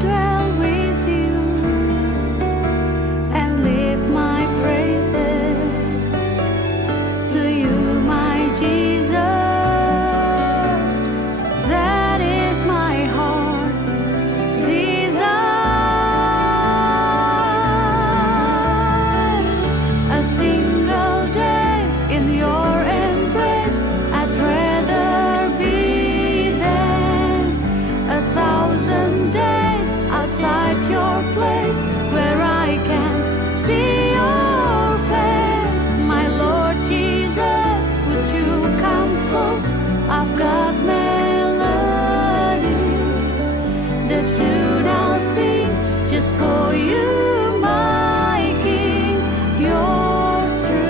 dwell with you and lift my praises to you, my Jesus. That is my heart's desire. A single day in your embrace, I'd rather be than 1,000 days outside your place where I can't see your face. My Lord Jesus, would you come close? I've got melody, the tune I'll sing just for you, my King, yours truly.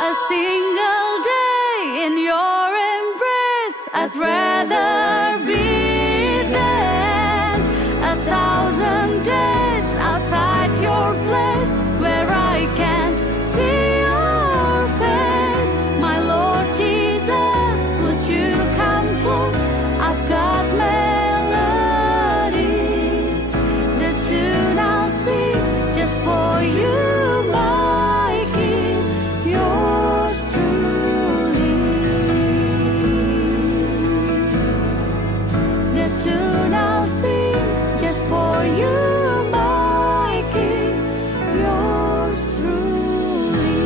A single day in your embrace, I'd rather be than 1,000 days outside your place where I can't see your face. My Lord Jesus, would you come close? I've got melody, the tune I'll sing just for you, my King, yours truly. The tune I'll sing just for you, my King, yours truly.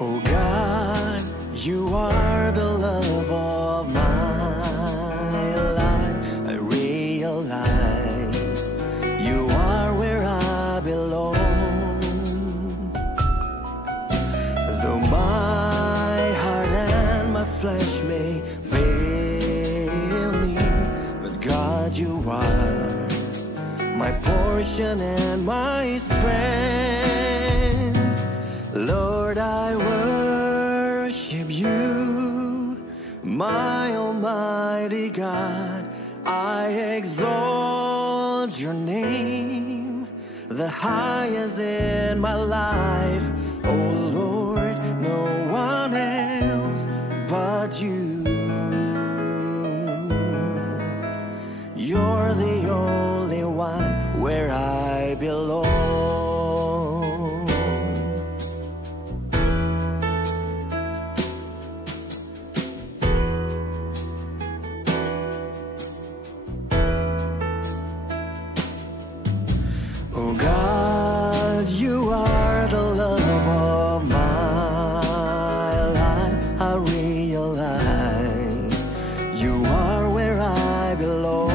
Oh God, you are the love of my life. I realize you are where I belong. Though my heart and my flesh may fail me, but God, you are my portion and my strength. Lord, I worship you, my Almighty God. I exalt your name, the highest in my life. Oh Lord, no one else but you. You're the only one where I belong. Oh God, you are the love of my life. I realize you are where I belong.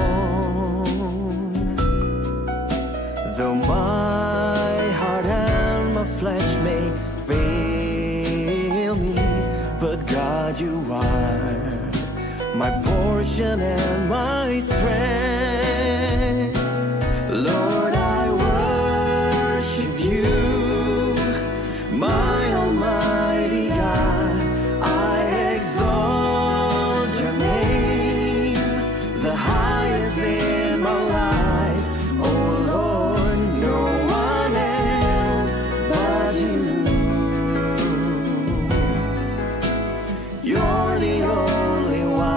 Though my heart and my flesh may fail me, but God, you are my portion and my strength. Lord, I worship you, my Almighty God. I exalt your name, the highest in my life. Oh Lord, no one else but you. You're the only one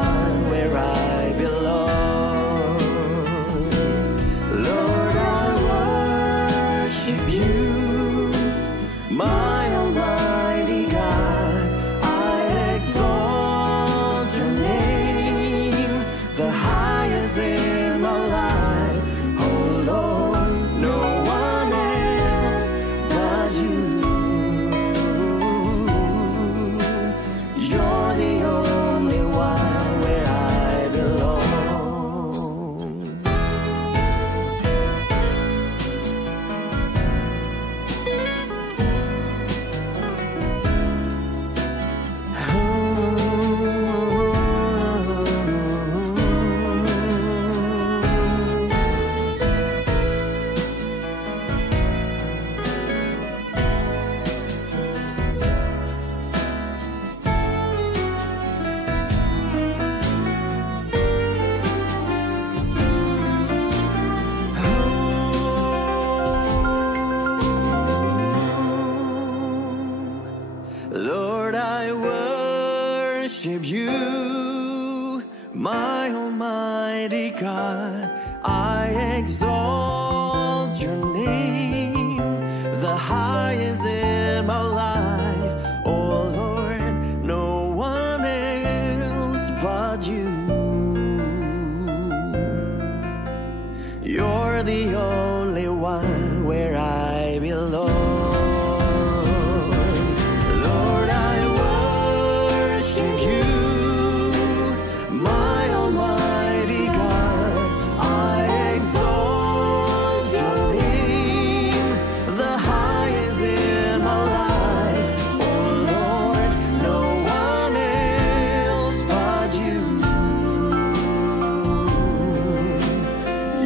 worship you, my Almighty God. I exalt your name, the highest in my life. Oh Lord, no one else but you. You're the only one where I belong. Lord, I worship you, my Almighty God. I exalt your name, the highest in my life. Oh Lord, no one else but you.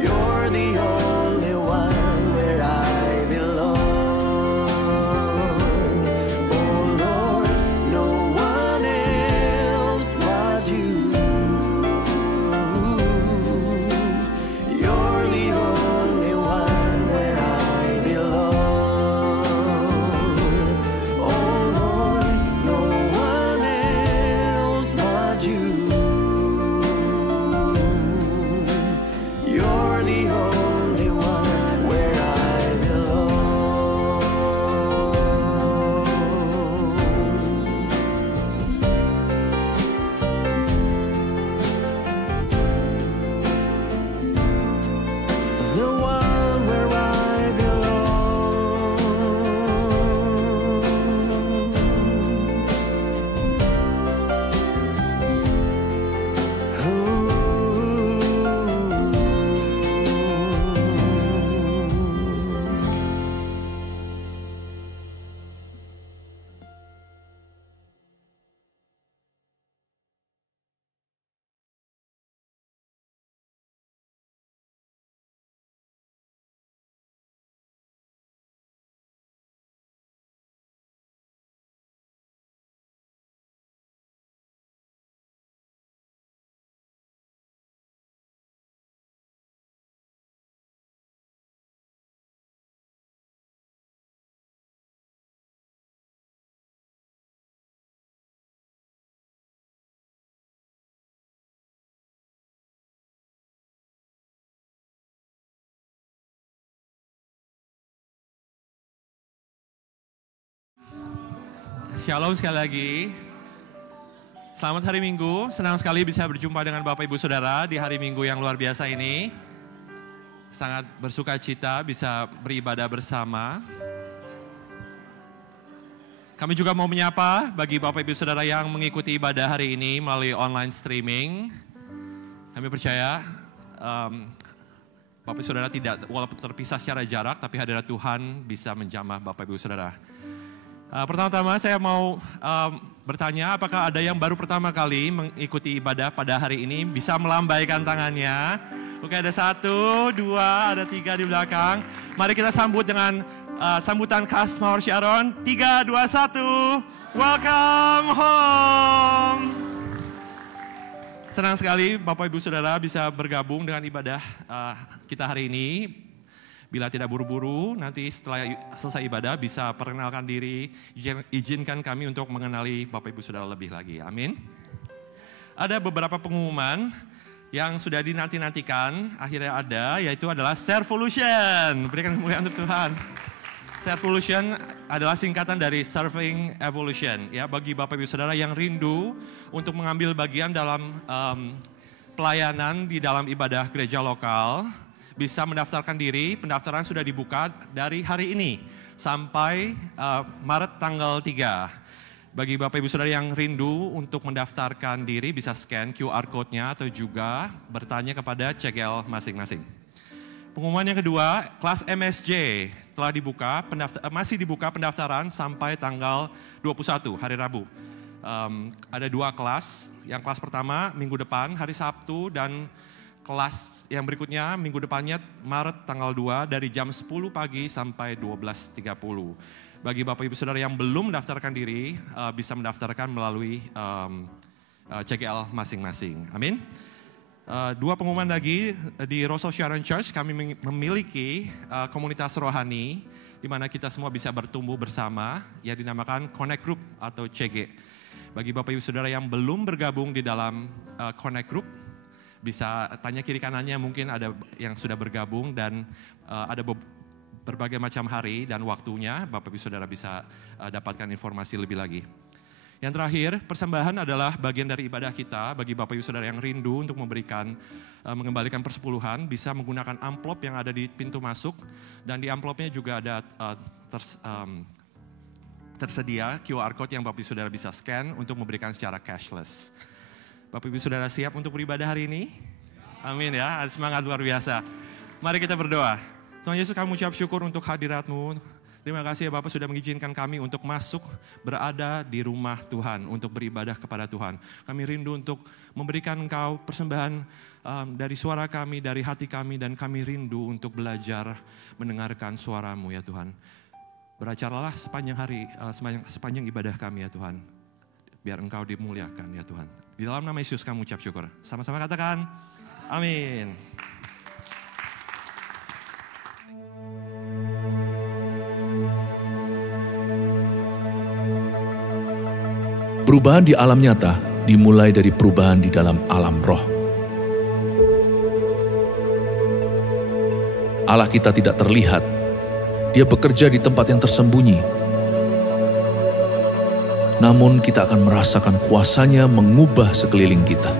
You're the only one where I belong. Oh Lord, no one else but you. You're the only one where I belong. Oh Lord, no one else but you. You're the only one where I belong. The one where I belong. Shalom sekali lagi. Selamat hari Minggu, senang sekali bisa berjumpa dengan Bapak Ibu Saudara di hari Minggu yang luar biasa ini. Sangat bersuka cita bisa beribadah bersama. Kami juga mau menyapa bagi Bapak Ibu Saudara yang mengikuti ibadah hari ini melalui online streaming. Kami percaya Bapak Ibu Saudara tidak walaupun terpisah secara jarak, tapi hadirat Tuhan bisa menjamah Bapak Ibu Saudara. Pertama-tama saya mau bertanya apakah ada yang baru pertama kali mengikuti ibadah pada hari ini bisa melambaikan tangannya. Oke, ada 1, 2, ada 3 di belakang. Mari kita sambut dengan sambutan khas Mawar Syaron. 3, 2, 1. Welcome home. Senang sekali Bapak Ibu Saudara bisa bergabung dengan ibadah kita hari ini. Bila tidak buru-buru, nanti setelah selesai ibadah bisa perkenalkan diri, izinkan kami untuk mengenali Bapak Ibu Saudara lebih lagi. Amin. Ada beberapa pengumuman yang sudah dinanti-nantikan, akhirnya ada, yaitu adalah Servolution. Berikan kemuliaan untuk Tuhan. Servolution adalah singkatan dari Serving Evolution. Ya, bagi Bapak Ibu Saudara yang rindu untuk mengambil bagian dalam pelayanan di dalam ibadah gereja lokal, bisa mendaftarkan diri. Pendaftaran sudah dibuka dari hari ini sampai Maret tanggal 3. Bagi Bapak Ibu Saudara yang rindu untuk mendaftarkan diri bisa scan QR code-nya atau juga bertanya kepada CGL masing-masing. Pengumuman yang kedua, kelas MSJ telah dibuka, masih dibuka pendaftaran sampai tanggal 21 hari Rabu. Ada 2 kelas, yang kelas pertama minggu depan hari Sabtu dan kelas yang berikutnya minggu depannya Maret tanggal 2 dari jam 10 pagi sampai 12.30. Bagi Bapak Ibu Saudara yang belum mendaftarkan diri, bisa mendaftarkan melalui CGL masing-masing. Amin. 2 pengumuman lagi, di Rosso Sharon Church kami memiliki komunitas rohani di mana kita semua bisa bertumbuh bersama, yang dinamakan Connect Group atau CG. Bagi Bapak Ibu Saudara yang belum bergabung di dalam Connect Group, bisa tanya kiri kanannya, mungkin ada yang sudah bergabung dan ada berbagai macam hari dan waktunya, Bapak Ibu Saudara bisa dapatkan informasi lebih lagi. Yang terakhir, persembahan adalah bagian dari ibadah kita. Bagi Bapak Ibu Saudara yang rindu untuk mengembalikan persepuluhan, bisa menggunakan amplop yang ada di pintu masuk. Dan di amplopnya juga ada tersedia QR Code yang Bapak Ibu Saudara bisa scan untuk memberikan secara cashless. Bapak Ibu Saudara siap untuk beribadah hari ini? Amin ya, semangat luar biasa. Mari kita berdoa. Tuhan Yesus, kami ucap syukur untuk hadirat-Mu. Terima kasih ya Bapak sudah mengizinkan kami untuk masuk berada di rumah Tuhan, untuk beribadah kepada Tuhan. Kami rindu untuk memberikan Engkau persembahan dari suara kami, dari hati kami, dan kami rindu untuk belajar mendengarkan suara-Mu ya Tuhan. Beracaralah sepanjang hari, sepanjang ibadah kami ya Tuhan. Biar Engkau dimuliakan ya Tuhan. Di dalam nama Yesus kami ucap syukur. Sama-sama katakan, amin. Perubahan di alam nyata dimulai dari perubahan di dalam alam roh. Allah kita tidak terlihat. Dia bekerja di tempat yang tersembunyi. Namun kita akan merasakan kuasa-Nya mengubah sekeliling kita.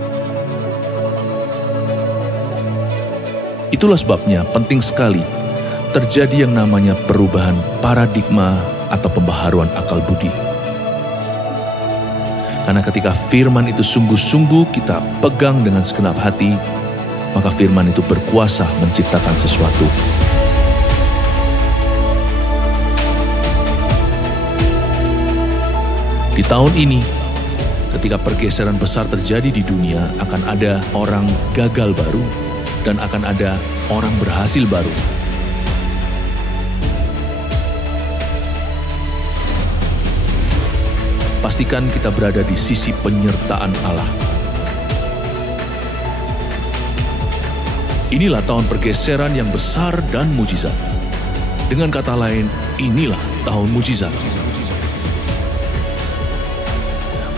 Itulah sebabnya penting sekali terjadi yang namanya perubahan paradigma atau pembaharuan akal budi. Karena ketika firman itu sungguh-sungguh kita pegang dengan segenap hati, maka firman itu berkuasa menciptakan sesuatu. Di tahun ini, ketika pergeseran besar terjadi di dunia, akan ada orang gagal baru dan akan ada orang berhasil baru. Pastikan kita berada di sisi penyertaan Allah. Inilah tahun pergeseran yang besar dan mujizat. Dengan kata lain, inilah tahun mujizat.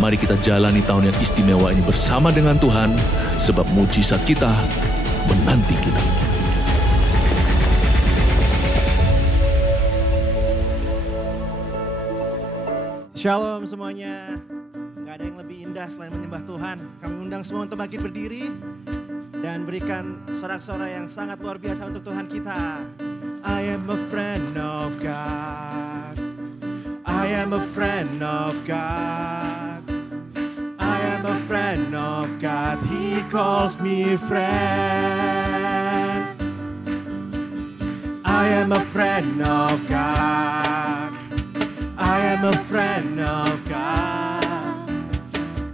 Mari kita jalani tahun yang istimewa ini bersama dengan Tuhan, sebab mujizat kita menanti kita. Shalom semuanya. Gak ada yang lebih indah selain menyembah Tuhan. Kami undang semua untuk bangkit berdiri dan berikan sorak-sorai yang sangat luar biasa untuk Tuhan kita. I am a friend of God. I am a friend of God. I am a friend of God. He calls me friend. I am a friend of God. I am a friend of God.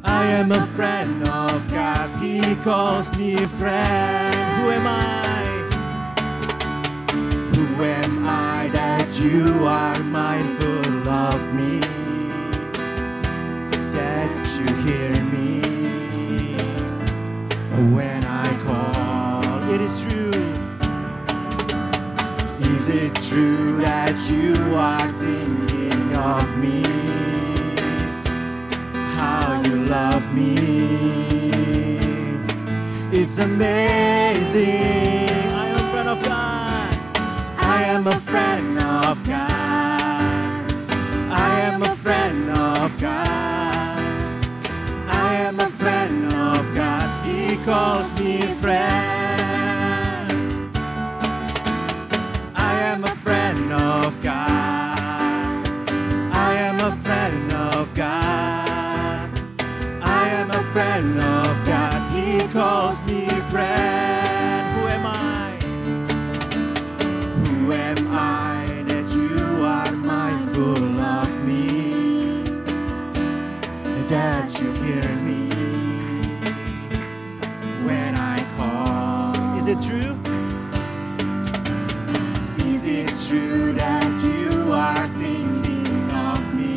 I am a friend of God. He calls me friend. Who am I? Who am I that you are mindful of me? That you hear me when I call. It is true. Is it true that you are thinking of me? How you love me? It's amazing. I am a friend of God. I am a friend of God. I am a friend of God. I am a friend of God. He calls me friend. I am a friend of God. I am a friend of God. I am a friend of God. He calls me friend. Who am I? Who am I that you are mindful of me? That you hear me when I call. Is it true? Is it true that you are thinking of me?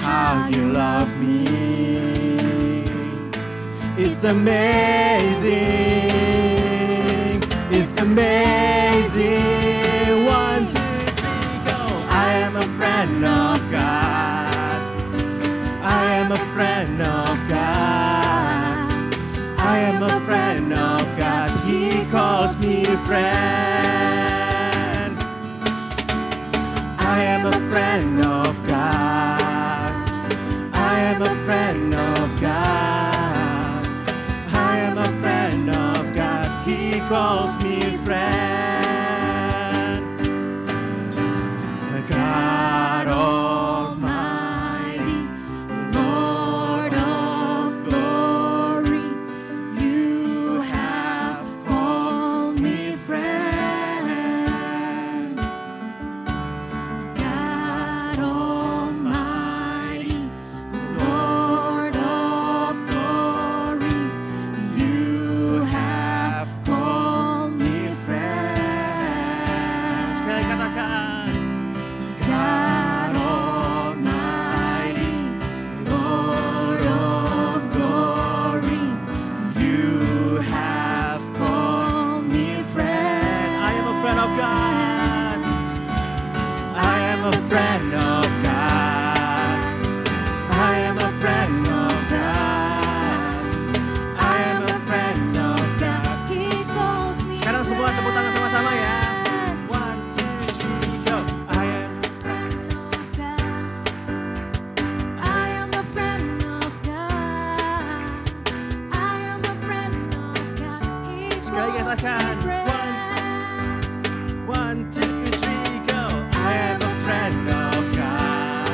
How you love me? It's amazing. It's amazing. 1, 2, 3, go. I am a friend of God. am a friend of God. I am a friend of God. He calls me friend. I am a friend of God. I am a friend of God. I am a friend of God. He calls me friend. God Almighty, Lord of glory, you have called me friend. God Almighty, Lord of glory, you have called me friend. Sekali katakan. God Almighty, Lord of glory, you have called me friend. I am a friend of God. I am a friend of God. I am a friend of God. I am a friend of God. He calls me Sekarang semua tepuk tangan sama-sama ya. 1, 2, 3, go. I am. I am a friend of God. I am a friend of God. He Sekali calls me katakan. friend. 1, 2, 3, go. I am a friend of God.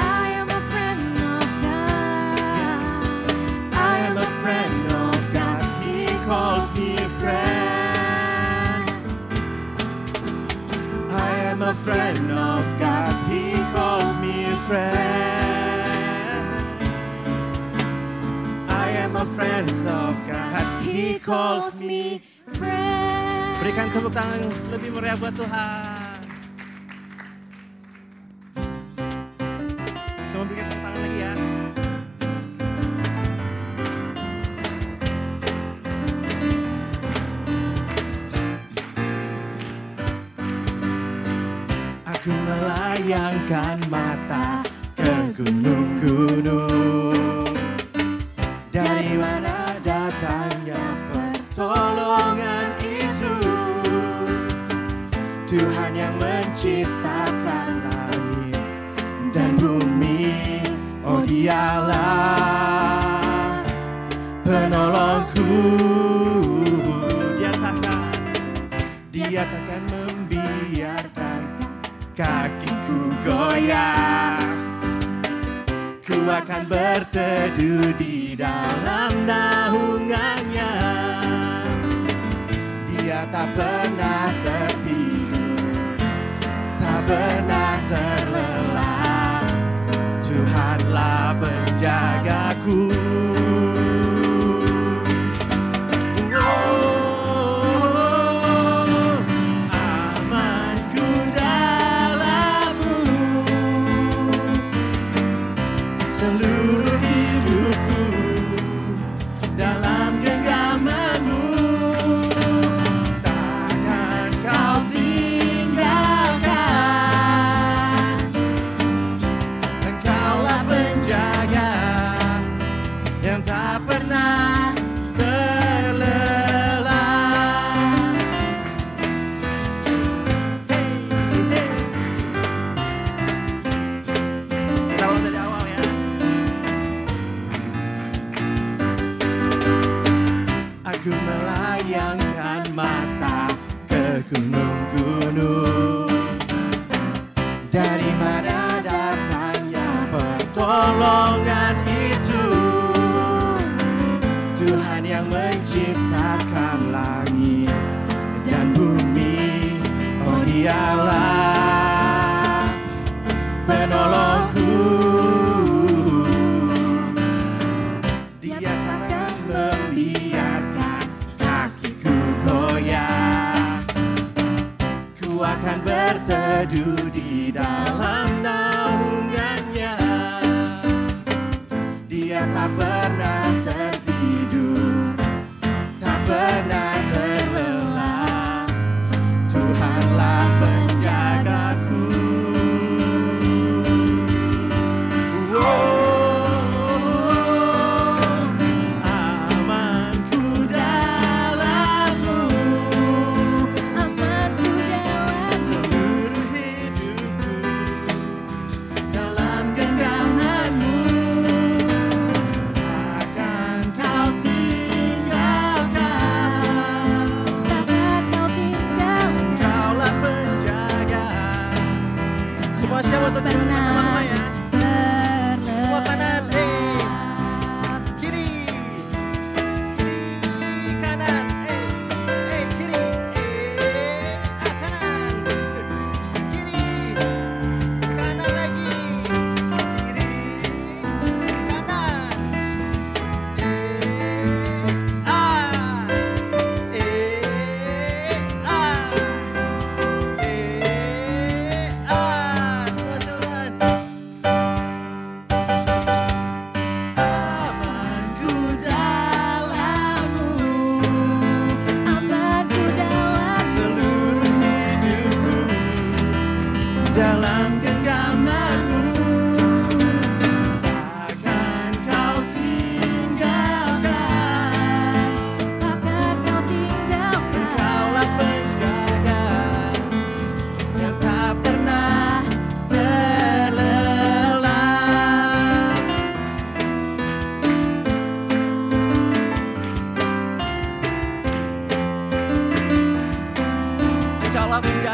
I am a friend of God. I am a friend of God. He calls me friend. I am a friend of God. He calls me friend. I am a friend of God. He calls me. friend. Berikan tepuk tangan lebih meriah buat Tuhan. Semua berikan tepuk tangan lagi ya. Aku melayangkan mata ke gunung-gunung. Dari mana datangnya pertolongan itu? Tuhan yang menciptakan langit dan bumi. Oh, Dialah penolongku. Dia takkan membiarkan kakiku goyah. Ku akan berteduh di dalam naungannya. Dia tak pernah tertidur, tak pernah terlelap. Tuhanlah penjagaku. Amanku dalam-Mu. Seluruh hidupku dalam genggaman-Mu. Takkan Kau tinggalkan. Engkaulah penjaga yang tak pernah terlelap. Kita ulang dari awal ya. Aku melayangkan mata ke gunung-gunung. Dari mana datangnya pertolongan itu? Tuhan yang menciptakan langit dan bumi. Oh, Dialah penolongku. Dia takkan membiarkan kakiku goyah. Ku akan berteduh di dalam naungannya. Dia tak pernah tertidur, tak pernah terlelap. Tuhanlah penjagaku. Oh.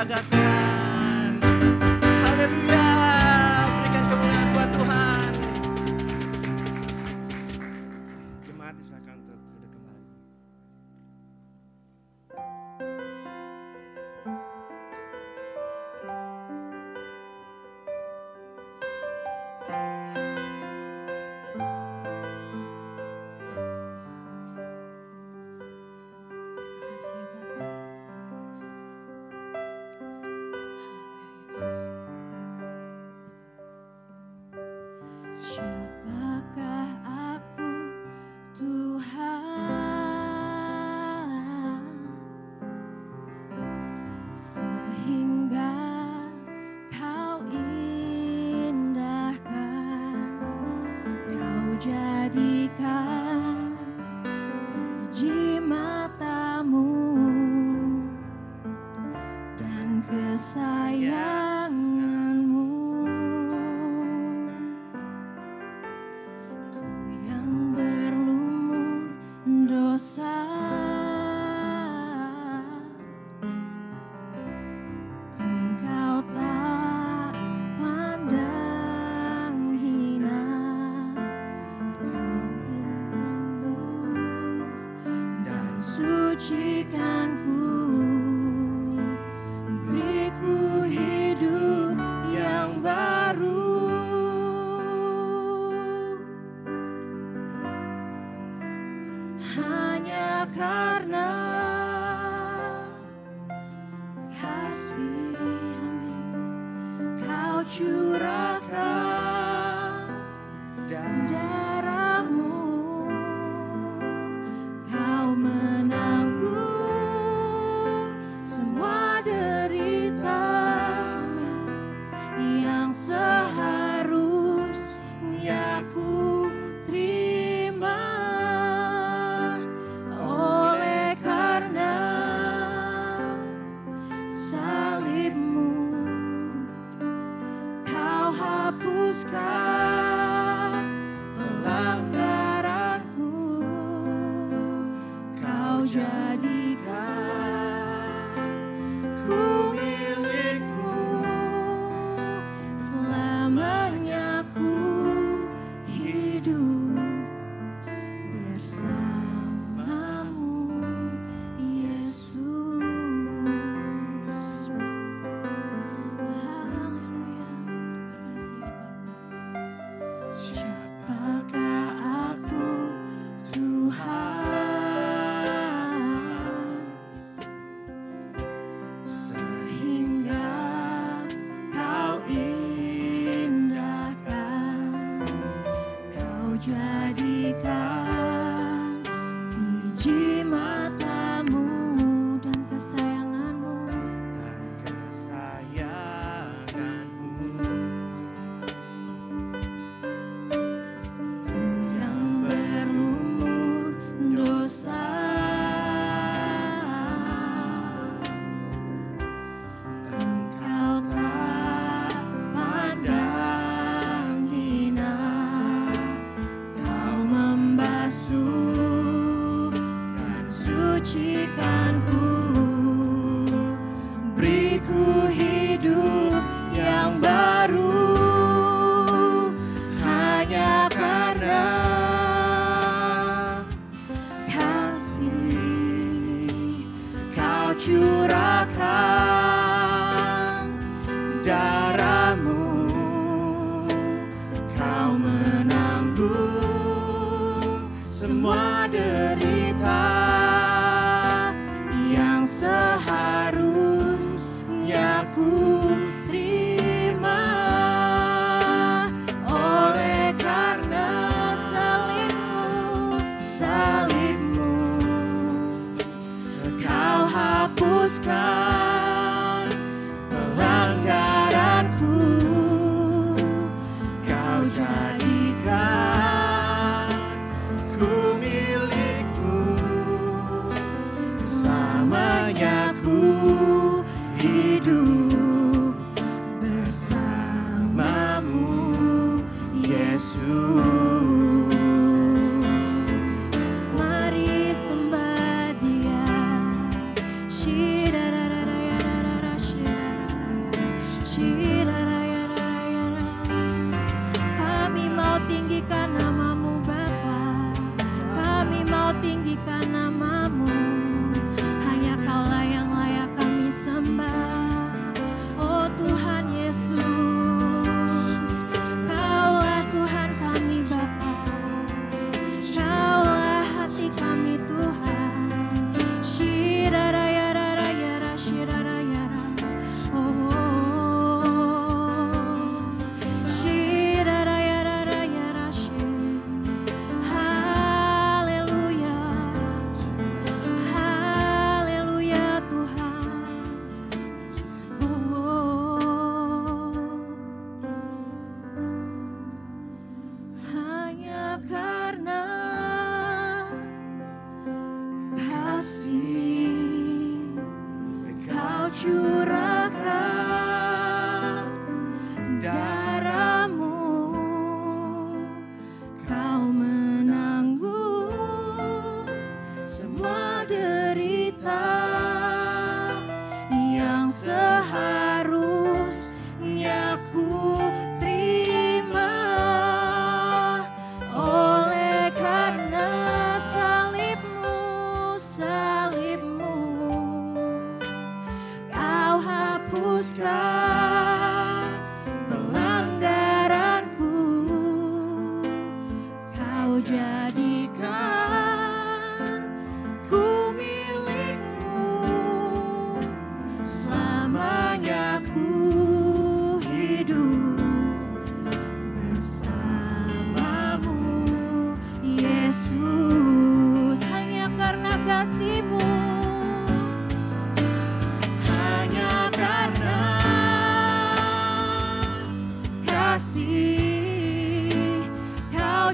jagat Tuhan. Haleluya, berikan kemuliaan buat Tuhan. Jemaat silakan untuk duduk kembali. Terima kasih ya Bapak. Haleluya Yesus. Siapakah aku Tuhan, sehingga Kau indahkan, Kau jadikan puji matamu dan kesayanganmu. Ku yang berlumur dosa, Engkau tak pandang hina. Kau luluh dan sucikanku, beriku hidup yang baru. Hanya karena kasih, amin, Kau curahkan darahmu, Kau menanggung semua derita yang seharusnya ku terima. Oleh karena salibmu, Kau hapuskan pelanggaranku, Kau jadikan ku milikmu, selamanya ku hidup bersamamu, Yesus. Haleluya, terima kasih ya Bapak. Siapakah aku Tuhan, sehingga Kau indahkan, Kau jadikan biji matamu dan kesayanganmu. Ku yang berlumur dosa, Engkau tak pandang hina. Kau membasuh dan sucikanku, beriku hidup yang baru. Hanya karena kasih, Kau curahkan darahmu, Kau menanggung semua derita yang seharusnya ku terima. Oleh karena salibmu, Kau hapuskan pelanggaranku, Kau jadikan ku milikmu, selamanya ku hidup bersamamu, Yesus. Mari sembah Dia. Shirarararayarara, shirarara.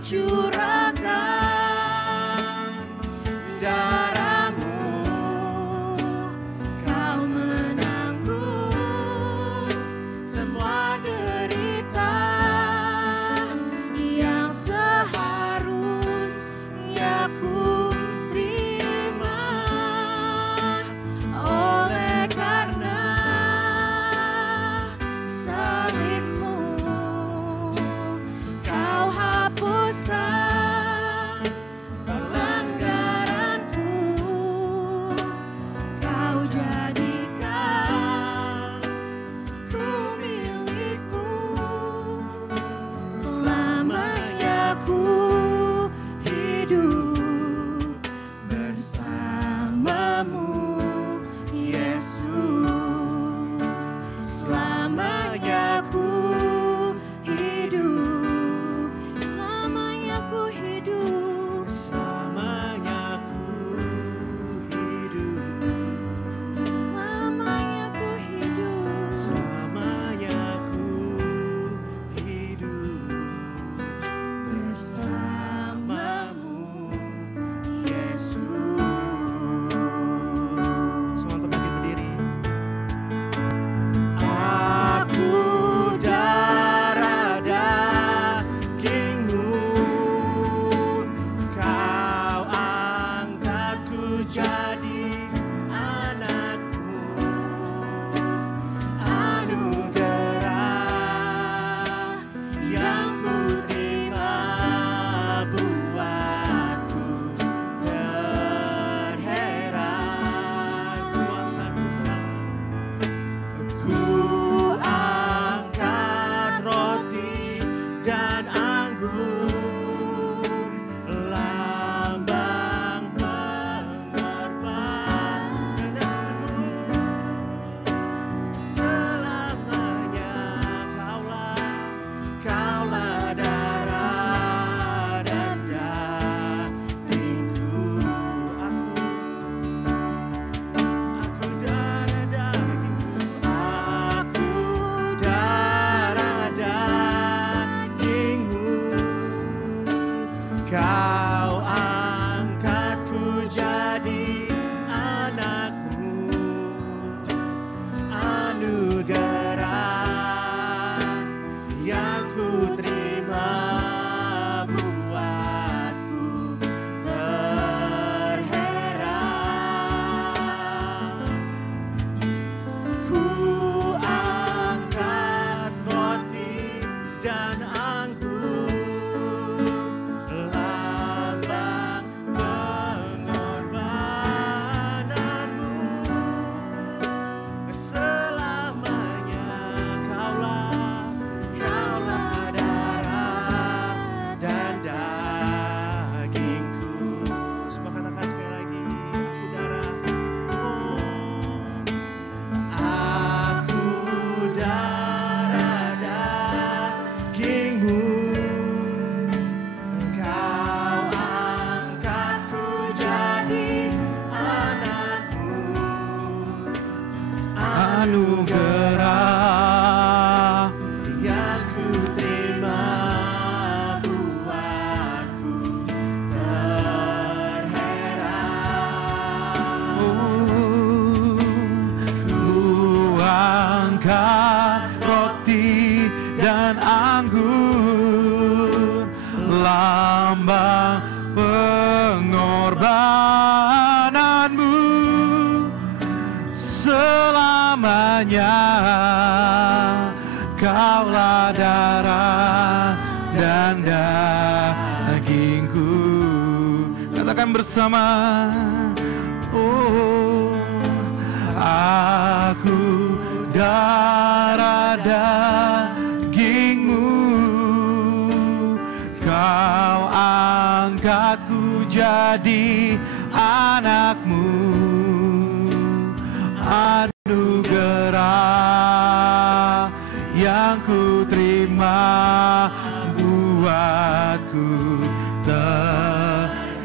curahkan darahmu, kau menanggung semua derita yang seharusnya ku terima. Oleh karena salibmu, kau hapuskan pelanggaranku, kau jadikan ku milikmu. Selamanya ku hidup bersamamu, Yesus. Selamanya ku hidup, selamanya ku hidup, Selamanya ku hidup, selamanya ku hidup, selamanya ku hidup bersamamu, Yesus. Semua untuk bangkit berdiri. Aku darah dagingmu, Kau angkatku jadi anakmu, anugerah yang ku terima buatku terheran. Ku angkat roti dan anggur, lambang pengorbananmu. Selamanya kaulah darah dan dagingku. Aku darah dagingmu, aku darah dagingmu. Kau angkatku jadi anakmu, anugerah yang ku terima buatku terheran. Ku angkat roti dan anggur, lambang pengorbananmu. Selamanya kaulah darah dan dagingku. Semua katakan sekali lagi, aku darah. Aku darah dagingmu, Kau angkatku jadi anakmu, anugerah yang ku terima buatku terheran. Ku angkat roti dan anggur, lambang pengorbananmu. Selamanya kaulah darah dan dagingku. Katakan bersama. Oh, aku darah dagingmu, kau angkatku jadi anakmu, anugerah yang ku terima buatku terheran.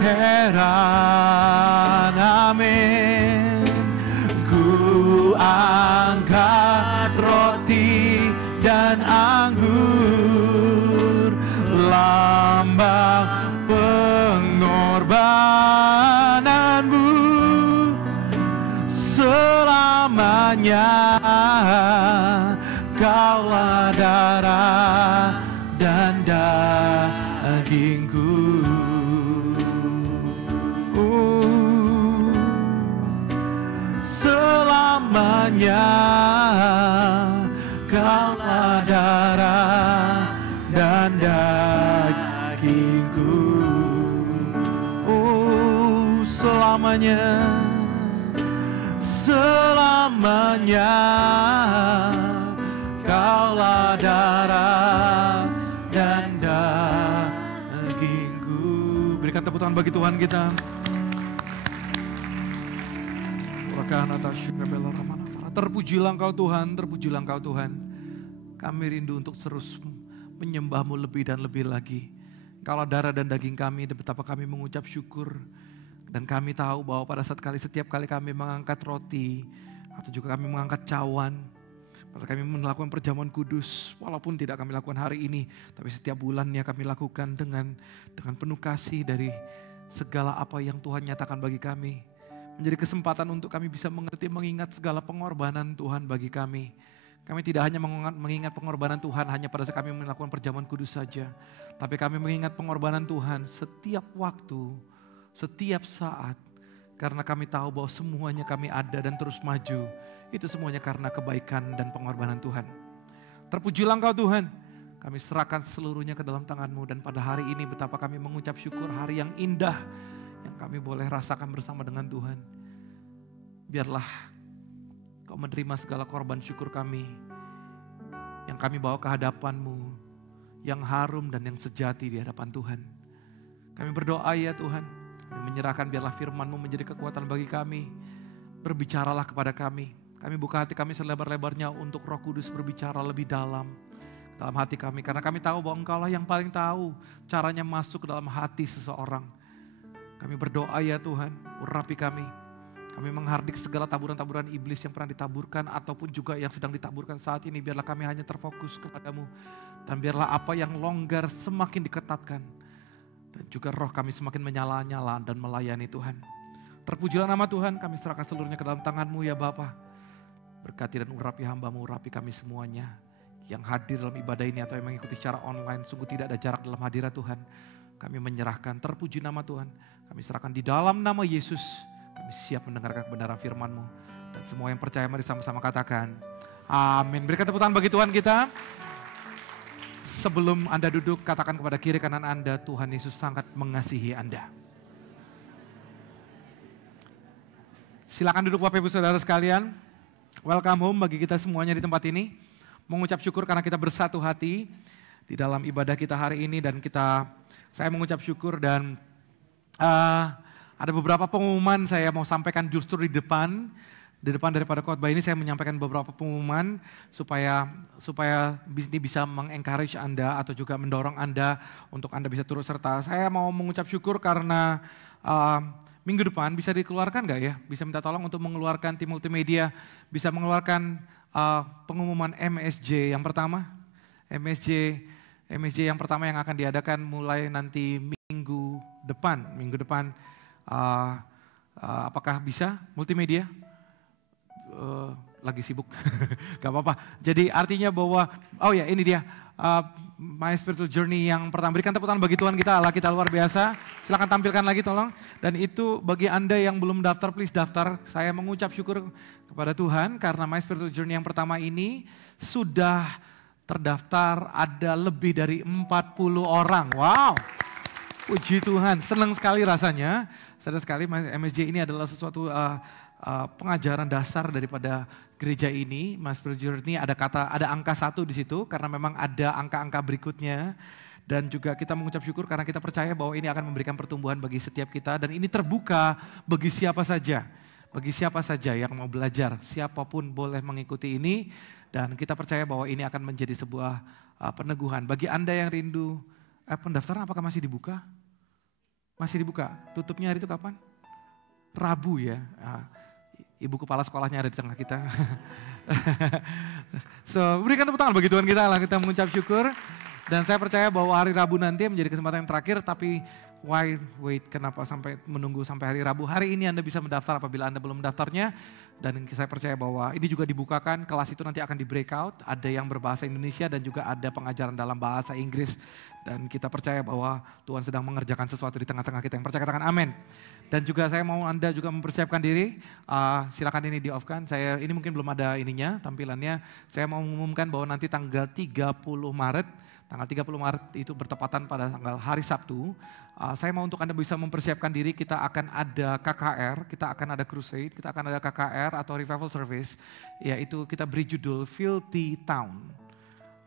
Amin. Ku angkat roti dan anggur, lambang sembah pengorbananmu selamanya. Kaulah darah dan dagingku. Selamanya kaulah darah dan dagingku. Oh, selamanya, selamanya kaulah darah dan dagingku. Berikan tepuk tangan bagi Tuhan kita. Terpujilah Engkau Tuhan, terpujilah Engkau Tuhan. Kami rindu untuk terus menyembah-Mu lebih dan lebih lagi. Engkaulah darah dan daging kami, dan betapa kami mengucap syukur. Dan kami tahu bahwa pada setiap kali kami mengangkat roti, atau juga kami mengangkat cawan, pada kami melakukan perjamuan kudus, walaupun tidak kami lakukan hari ini, tapi setiap bulannya kami lakukan dengan penuh kasih dari segala apa yang Tuhan nyatakan bagi kami. Menjadi kesempatan untuk kami bisa mengerti, mengingat segala pengorbanan Tuhan bagi kami. Kami tidak hanya mengingat pengorbanan Tuhan hanya pada saat kami melakukan perjamuan kudus saja. Tapi kami mengingat pengorbanan Tuhan setiap waktu, setiap saat. Karena kami tahu bahwa semuanya kami ada dan terus maju. Itu semuanya karena kebaikan dan pengorbanan Tuhan. Terpujilah Engkau Tuhan. Kami serahkan seluruhnya ke dalam tangan-Mu. Dan pada hari ini betapa kami mengucap syukur, hari yang indah yang kami boleh rasakan bersama dengan Tuhan. Biarlah Kau menerima segala korban syukur kami yang kami bawa ke hadapan-Mu, yang harum dan yang sejati di hadapan Tuhan. Kami berdoa ya Tuhan, kami menyerahkan biarlah firman-Mu menjadi kekuatan bagi kami. Berbicaralah kepada kami. Kami buka hati kami selebar-lebarnya untuk Roh Kudus berbicara lebih dalam hati kami. Karena kami tahu bahwa Engkau lah yang paling tahu caranya masuk ke dalam hati seseorang. Kami berdoa ya Tuhan, urapi kami. Kami menghardik segala taburan-taburan iblis yang pernah ditaburkan ataupun juga yang sedang ditaburkan saat ini. Biarlah kami hanya terfokus kepada-Mu. Dan biarlah apa yang longgar semakin diketatkan. Dan juga roh kami semakin menyala-nyala dan melayani Tuhan. Terpujilah nama Tuhan, kami serahkan seluruhnya ke dalam tangan-Mu ya Bapa. Berkati dan urapi hamba-Mu, urapi kami semuanya. Yang hadir dalam ibadah ini atau yang mengikuti secara online, sungguh tidak ada jarak dalam hadirat Tuhan. Kami menyerahkan, terpuji nama Tuhan. Kami serahkan di dalam nama Yesus. Kami siap mendengarkan kebenaran firman-Mu. Dan semua yang percaya mari sama-sama katakan, amin. Berikan tepuk tangan bagi Tuhan kita. Sebelum Anda duduk, katakan kepada kiri kanan Anda, Tuhan Yesus sangat mengasihi Anda. Silakan duduk Bapak Ibu Saudara sekalian. Welcome home bagi kita semuanya di tempat ini. Mengucap syukur karena kita bersatu hati di dalam ibadah kita hari ini. Dan saya mengucap syukur dan ada beberapa pengumuman saya mau sampaikan justru di depan daripada khotbah ini. Saya menyampaikan beberapa pengumuman supaya ini bisa mengencourage Anda atau juga mendorong Anda untuk Anda bisa turut serta. Saya mau mengucap syukur karena minggu depan bisa dikeluarkan nggak ya? Bisa minta tolong untuk mengeluarkan tim multimedia, bisa mengeluarkan pengumuman MSJ yang pertama. MSJ yang pertama yang akan diadakan mulai nanti minggu depan. Apakah bisa multimedia? Lagi sibuk, gak apa-apa. Jadi artinya bahwa, oh ya ini dia, My Spiritual Journey yang pertama. Berikan tepuk tangan bagi Tuhan kita, Allah kita luar biasa. Silakan tampilkan lagi tolong. Dan itu bagi Anda yang belum daftar, please daftar. Saya mengucap syukur kepada Tuhan karena My Spiritual Journey yang pertama ini sudah terdaftar ada lebih dari 40 orang. Wow, puji Tuhan, senang sekali rasanya. Sadar sekali MSJ ini adalah sesuatu pengajaran dasar daripada gereja ini. My Spiritual Journey ada angka 1 di situ karena memang ada angka-angka berikutnya. Dan juga kita mengucap syukur karena kita percaya bahwa ini akan memberikan pertumbuhan bagi setiap kita. Dan ini terbuka bagi siapa saja. Bagi siapa saja yang mau belajar, siapapun boleh mengikuti ini. Dan kita percaya bahwa ini akan menjadi sebuah peneguhan. Bagi Anda yang rindu, pendaftaran apakah masih dibuka? Masih dibuka. Tutupnya hari itu kapan? Rabu ya. Ibu kepala sekolahnya ada di tengah kita. So, berikan tepuk tangan bagi Tuhan kita, lah kita mengucap syukur. Dan saya percaya bahwa hari Rabu nanti menjadi kesempatan yang terakhir, tapi why wait, kenapa sampai menunggu sampai hari Rabu? Hari ini Anda bisa mendaftar apabila Anda belum mendaftarnya. Dan saya percaya bahwa ini juga dibukakan, kelas itu nanti akan di breakout, ada yang berbahasa Indonesia dan juga ada pengajaran dalam bahasa Inggris. Dan kita percaya bahwa Tuhan sedang mengerjakan sesuatu di tengah-tengah kita, yang percaya katakan amin. Dan juga saya mau Anda juga mempersiapkan diri, silakan ini di off kan, ini mungkin belum ada ininya, tampilannya. Saya mau mengumumkan bahwa nanti tanggal 30 Maret, tanggal 30 Maret itu bertepatan pada tanggal hari Sabtu. Saya mau untuk Anda bisa mempersiapkan diri, kita akan ada KKR, kita akan ada crusade, kita akan ada KKR atau revival service, yaitu kita beri judul Filthy Town.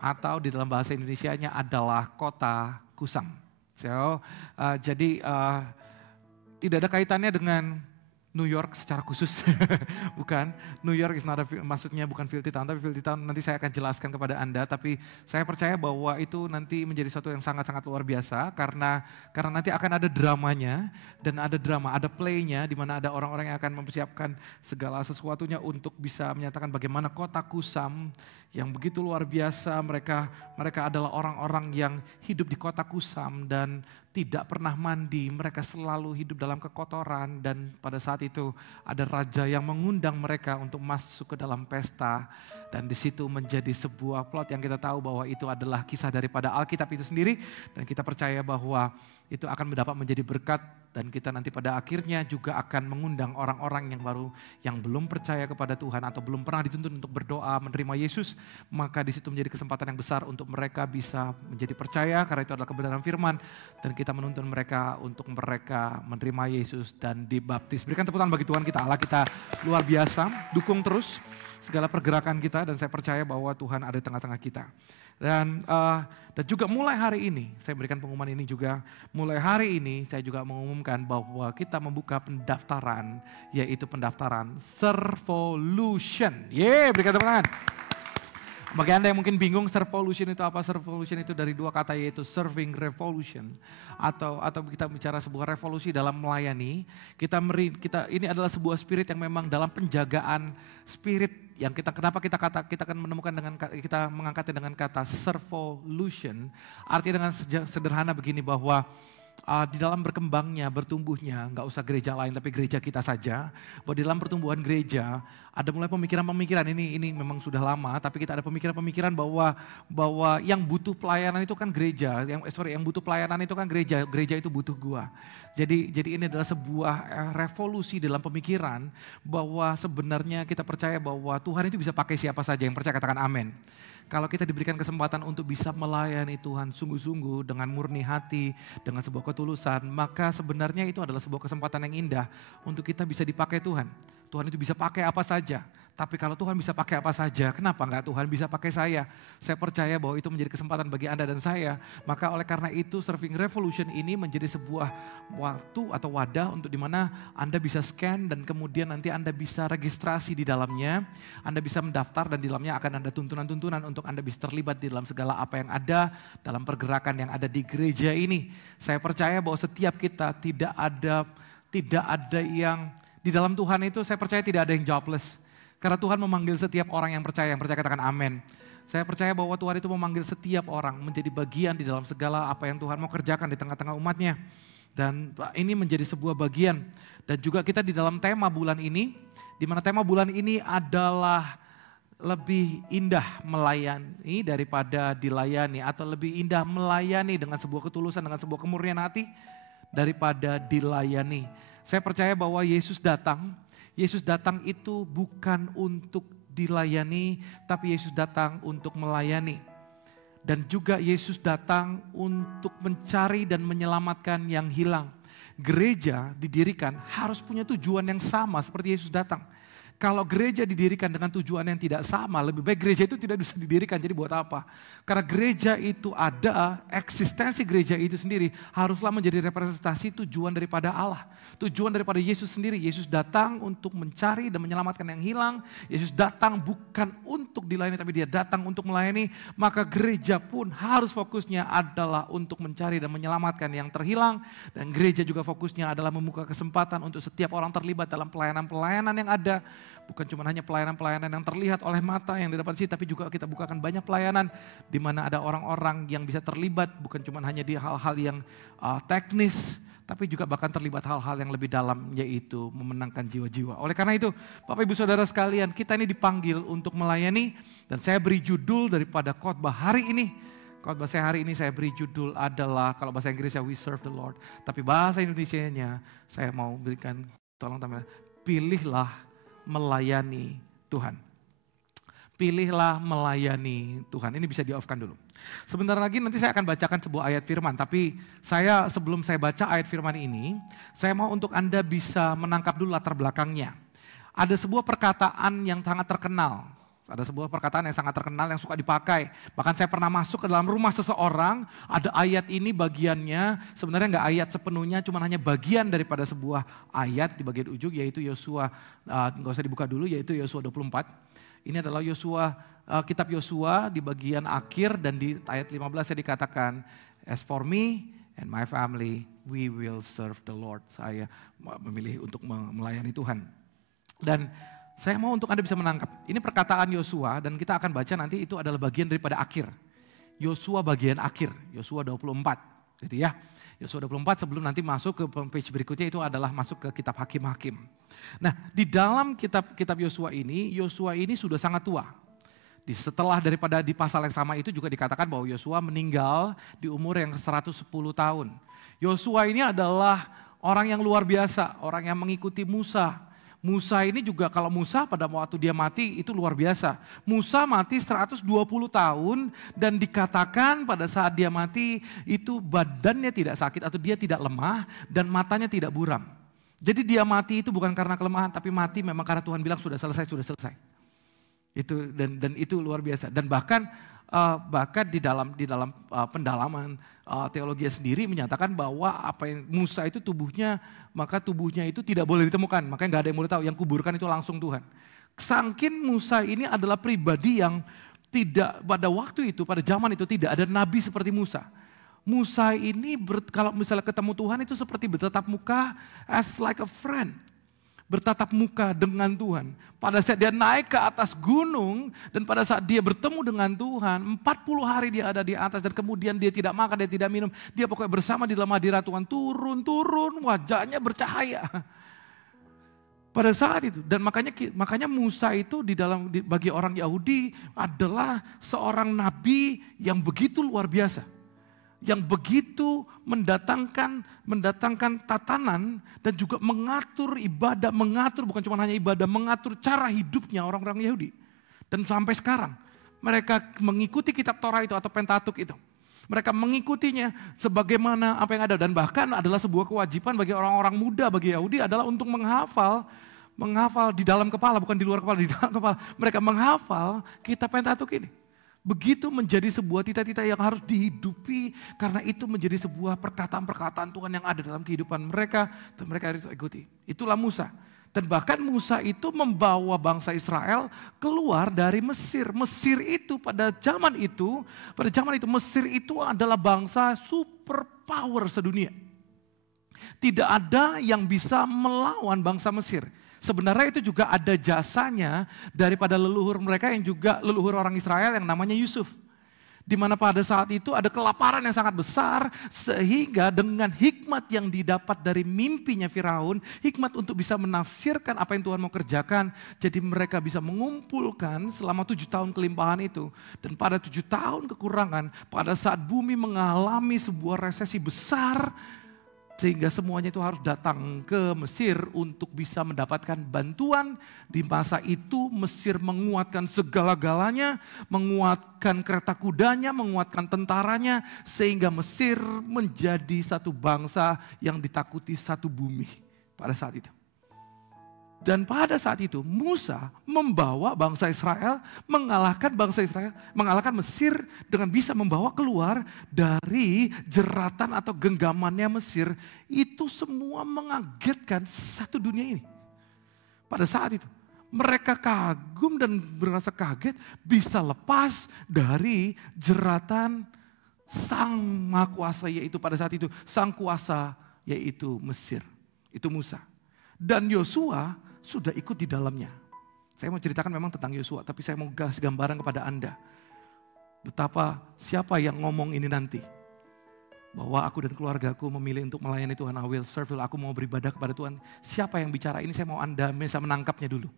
Atau di dalam bahasa Indonesianya adalah Kota Kusam. Jadi tidak ada kaitannya dengan New York secara khusus, bukan. New York is not maksudnya bukan filthy town, tapi filthy town nanti saya akan jelaskan kepada Anda. Tapi saya percaya bahwa itu nanti menjadi sesuatu yang sangat-sangat luar biasa, karena nanti akan ada dramanya, dan ada drama, ada play-nya, di mana ada orang-orang yang akan mempersiapkan segala sesuatunya untuk bisa menyatakan bagaimana kota Kusam yang begitu luar biasa. Mereka adalah orang-orang yang hidup di kota Kusam dan tidak pernah mandi, mereka selalu hidup dalam kekotoran, dan pada saat itu ada raja yang mengundang mereka untuk masuk ke dalam pesta, dan di situ menjadi sebuah plot yang kita tahu bahwa itu adalah kisah daripada Alkitab itu sendiri, dan kita percaya bahwa itu akan dapat menjadi berkat, dan kita nanti pada akhirnya juga akan mengundang orang-orang yang belum percaya kepada Tuhan atau belum pernah dituntun untuk berdoa menerima Yesus, maka di situ menjadi kesempatan yang besar untuk mereka bisa menjadi percaya karena itu adalah kebenaran firman, dan kita menuntun mereka untuk mereka menerima Yesus dan dibaptis. Berikan tepuk tangan bagi Tuhan kita, Allah kita luar biasa, dukung terus segala pergerakan kita, dan saya percaya bahwa Tuhan ada di tengah-tengah kita. Dan juga mulai hari ini, saya berikan pengumuman ini juga, mulai hari ini saya juga mengumumkan bahwa kita membuka pendaftaran, yaitu pendaftaran Servolution. Berikan tepuk tangan. Bagi Anda yang mungkin bingung Servolution itu apa? Servolution itu dari dua kata, yaitu serving revolution, atau kita bicara sebuah revolusi dalam melayani. Ini adalah sebuah spirit yang memang dalam penjagaan spirit yang kenapa kita akan menemukan kita mengangkatnya dengan kata servolution. Artinya dengan sederhana begini, bahwa di dalam berkembangnya, bertumbuhnya, nggak usah gereja lain tapi gereja kita saja, bahwa di dalam pertumbuhan gereja ada mulai pemikiran-pemikiran, ini memang sudah lama, tapi kita ada pemikiran-pemikiran bahwa yang butuh pelayanan itu kan gereja, yang butuh pelayanan itu kan gereja itu butuh gua. Jadi ini adalah sebuah revolusi dalam pemikiran, bahwa sebenarnya kita percaya bahwa Tuhan itu bisa pakai siapa saja, yang percaya katakan amin. Kalau kita diberikan kesempatan untuk bisa melayani Tuhan sungguh-sungguh dengan murni hati, dengan sebuah ketulusan, maka sebenarnya itu adalah sebuah kesempatan yang indah untuk kita bisa dipakai Tuhan. Tuhan itu bisa pakai apa saja. Tapi kalau Tuhan bisa pakai apa saja, kenapa enggak Tuhan bisa pakai saya? Saya percaya bahwa itu menjadi kesempatan bagi Anda dan saya. Maka oleh karena itu Serving Revolution ini menjadi sebuah waktu atau wadah untuk dimana Anda bisa scan dan kemudian nanti Anda bisa registrasi di dalamnya. Anda bisa mendaftar dan di dalamnya akan ada tuntunan-tuntunan untuk Anda bisa terlibat di dalam segala apa yang ada dalam pergerakan yang ada di gereja ini. Saya percaya bahwa setiap kita tidak ada yang di dalam Tuhan itu, saya percaya tidak ada yang jobless. Karena Tuhan memanggil setiap orang yang percaya katakan amin. Saya percaya bahwa Tuhan itu memanggil setiap orang menjadi bagian di dalam segala apa yang Tuhan mau kerjakan di tengah-tengah umatnya. Dan ini menjadi sebuah bagian. Dan juga kita di dalam tema bulan ini, di mana tema bulan ini adalah lebih indah melayani daripada dilayani, atau lebih indah melayani dengan sebuah ketulusan, dengan sebuah kemurnian hati daripada dilayani. Saya percaya bahwa Yesus datang itu bukan untuk dilayani, tapi Yesus datang untuk melayani. Dan juga Yesus datang untuk mencari dan menyelamatkan yang hilang. Gereja didirikan harus punya tujuan yang sama seperti Yesus datang. Kalau gereja didirikan dengan tujuan yang tidak sama, lebih baik gereja itu tidak bisa didirikan. Jadi buat apa? Karena gereja itu ada, eksistensi gereja itu sendiri haruslah menjadi representasi tujuan daripada Allah. Tujuan daripada Yesus sendiri. Yesus datang untuk mencari dan menyelamatkan yang hilang. Yesus datang bukan untuk dilayani, tapi dia datang untuk melayani. Maka gereja pun harus fokusnya adalah untuk mencari dan menyelamatkan yang terhilang. Dan gereja juga fokusnya adalah membuka kesempatan untuk setiap orang terlibat dalam pelayanan-pelayanan yang ada. Bukan cuma hanya pelayanan-pelayanan yang terlihat oleh mata yang didapat sih, tapi juga kita bukakan banyak pelayanan di mana ada orang-orang yang bisa terlibat, bukan cuma hanya di hal-hal yang teknis, tapi juga bahkan terlibat hal-hal yang lebih dalam, yaitu memenangkan jiwa-jiwa. Oleh karena itu, Bapak Ibu Saudara sekalian, kita ini dipanggil untuk melayani, dan saya beri judul daripada khotbah hari ini. Khotbah saya hari ini saya beri judul adalah, kalau bahasa Inggrisnya We Serve the Lord, tapi bahasa Indonesianya saya mau berikan, tolong tambah, pilihlah melayani Tuhan. Pilihlah melayani Tuhan. Ini bisa di-off-kan dulu. Sebentar lagi nanti saya akan bacakan sebuah ayat firman, tapi sebelum saya baca ayat firman ini, saya mau untuk Anda bisa menangkap dulu latar belakangnya. Ada sebuah perkataan yang sangat terkenal. Ada sebuah perkataan yang sangat terkenal yang suka dipakai. Bahkan saya pernah masuk ke dalam rumah seseorang, ada ayat ini bagiannya, sebenarnya nggak ayat sepenuhnya, cuma hanya bagian daripada sebuah ayat di bagian ujung, yaitu Yosua, nggak usah dibuka dulu, yaitu Yosua 24. Ini adalah kitab Yosua di bagian akhir, dan di ayat 15 saya dikatakan, as for me and my family, we will serve the Lord. Saya memilih untuk melayani Tuhan. Dan saya mau untuk Anda bisa menangkap. Ini perkataan Yosua dan kita akan baca nanti itu adalah bagian daripada akhir. Yosua bagian akhir, Yosua 24. Gitu ya. Yosua 24 sebelum nanti masuk ke page berikutnya itu adalah masuk ke kitab Hakim-Hakim. Nah, di dalam kitab Yosua ini sudah sangat tua. Setelah daripada di pasal yang sama itu juga dikatakan bahwa Yosua meninggal di umur yang 110 tahun. Yosua ini adalah orang yang luar biasa, orang yang mengikuti Musa. Musa ini juga, kalau Musa pada waktu dia mati itu luar biasa. Musa mati 120 tahun dan dikatakan pada saat dia mati itu badannya tidak sakit atau dia tidak lemah dan matanya tidak buram. Jadi dia mati itu bukan karena kelemahan, tapi mati memang karena Tuhan bilang sudah selesai. Itu dan itu luar biasa. Dan bahkan di dalam pendalaman teologi sendiri menyatakan bahwa apa yang Musa itu tubuhnya itu tidak boleh ditemukan, makanya nggak ada yang boleh tahu, yang kuburkan itu langsung Tuhan. Sangkin Musa ini adalah pribadi yang tidak pada waktu itu, pada zaman itu tidak ada nabi seperti Musa. Musa ini kalau misalnya ketemu Tuhan itu seperti bertatap muka as like a friend. Bertatap muka dengan Tuhan. Pada saat dia naik ke atas gunung dan pada saat dia bertemu dengan Tuhan, 40 hari dia ada di atas dan kemudian dia tidak makan, dia tidak minum. Dia pokoknya bersama di dalam hadirat Tuhan, turun, wajahnya bercahaya. Pada saat itu, dan makanya Musa itu bagi orang Yahudi adalah seorang nabi yang begitu luar biasa. Yang begitu mendatangkan tatanan dan juga mengatur ibadah, bukan cuma hanya ibadah, mengatur cara hidupnya orang-orang Yahudi. Dan sampai sekarang mereka mengikuti kitab Torah itu atau Pentatuk itu. Mereka mengikutinya sebagaimana apa yang ada, dan bahkan adalah sebuah kewajiban bagi orang-orang muda, bagi Yahudi adalah untuk menghafal di dalam kepala, bukan di luar kepala, di dalam kepala. Mereka menghafal kitab Pentatuk ini. Begitu menjadi sebuah cita-cita yang harus dihidupi karena itu menjadi sebuah perkataan-perkataan Tuhan yang ada dalam kehidupan mereka dan mereka harus ikuti. Itulah Musa. Dan bahkan Musa itu membawa bangsa Israel keluar dari Mesir. Mesir itu pada zaman itu Mesir itu adalah bangsa superpower sedunia. Tidak ada yang bisa melawan bangsa Mesir. Sebenarnya itu juga ada jasanya daripada leluhur mereka yang juga leluhur orang Israel yang namanya Yusuf. Di mana pada saat itu ada kelaparan yang sangat besar sehingga dengan hikmat yang didapat dari mimpinya Firaun, hikmat untuk bisa menafsirkan apa yang Tuhan mau kerjakan, jadi mereka bisa mengumpulkan selama 7 tahun kelimpahan itu. Dan pada 7 tahun kekurangan, pada saat bumi mengalami sebuah resesi besar, sehingga semuanya itu harus datang ke Mesir untuk bisa mendapatkan bantuan. Di masa itu Mesir menguatkan segala-galanya, menguatkan kereta kudanya, menguatkan tentaranya. Sehingga Mesir menjadi satu bangsa yang ditakuti satu bumi pada saat itu. Dan pada saat itu Musa membawa bangsa Israel, mengalahkan Mesir dengan bisa membawa keluar dari jeratan atau genggamannya Mesir. Itu semua mengagetkan satu dunia ini. Pada saat itu mereka kagum dan merasa kaget bisa lepas dari jeratan sang maha kuasa, yaitu pada saat itu sang kuasa yaitu Mesir. Itu Musa. Dan Yosua sudah ikut di dalamnya. Saya mau ceritakan memang tentang Yosua, tapi saya mau kasih gambaran kepada Anda. Betapa siapa yang ngomong ini nanti. Bahwa aku dan keluargaku memilih untuk melayani Tuhan, I will serve, aku mau beribadah kepada Tuhan. Siapa yang bicara ini, saya mau Anda bisa menangkapnya dulu.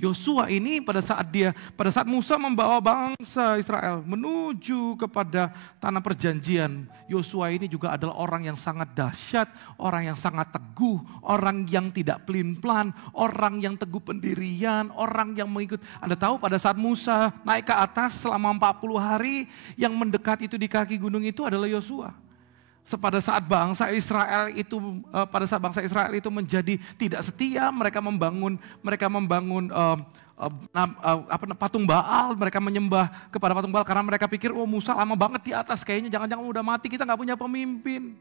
Yosua ini pada saat Musa membawa bangsa Israel menuju kepada tanah perjanjian, Yosua ini juga adalah orang yang sangat dahsyat, orang yang sangat teguh, orang yang tidak pelin-pelan, orang yang teguh pendirian, orang yang mengikut. Anda tahu pada saat Musa naik ke atas selama 40 hari, yang mendekat itu di kaki gunung itu adalah Yosua. Pada saat bangsa Israel itu menjadi tidak setia, mereka membangun patung Baal, mereka menyembah kepada patung Baal karena mereka pikir, oh Musa lama banget di atas, kayaknya jangan-jangan udah mati, kita nggak punya pemimpin.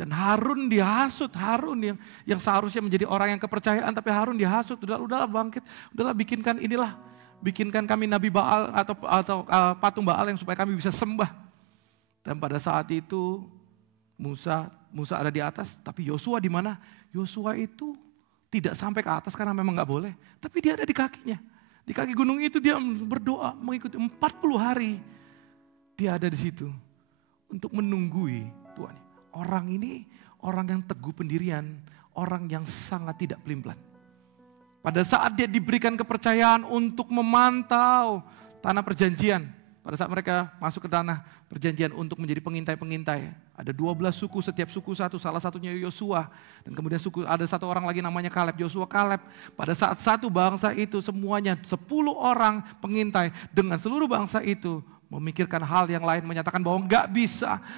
Dan Harun dihasut, Harun yang seharusnya menjadi orang yang kepercayaan, tapi Harun dihasut, udahlah bangkit, udahlah bikinkan kami nabi Baal atau patung Baal yang supaya kami bisa sembah. Dan pada saat itu Musa ada di atas, tapi Yosua di mana? Yosua itu tidak sampai ke atas karena memang nggak boleh, tapi dia ada di kakinya. Di kaki gunung itu dia berdoa mengikuti 40 hari. Dia ada di situ untuk menunggui Tuhan. Orang ini orang yang teguh pendirian, orang yang sangat tidak pelin-pelan. Pada saat dia diberikan kepercayaan untuk memantau tanah perjanjian, pada saat mereka masuk ke tanah perjanjian untuk menjadi pengintai-pengintai. Ada 12 suku, setiap suku satu, salah satunya Yosua. Dan kemudian ada satu orang lagi namanya Kaleb, Yosua Kaleb. Pada saat satu bangsa itu semuanya 10 orang pengintai dengan seluruh bangsa itu memikirkan hal yang lain, menyatakan bahwa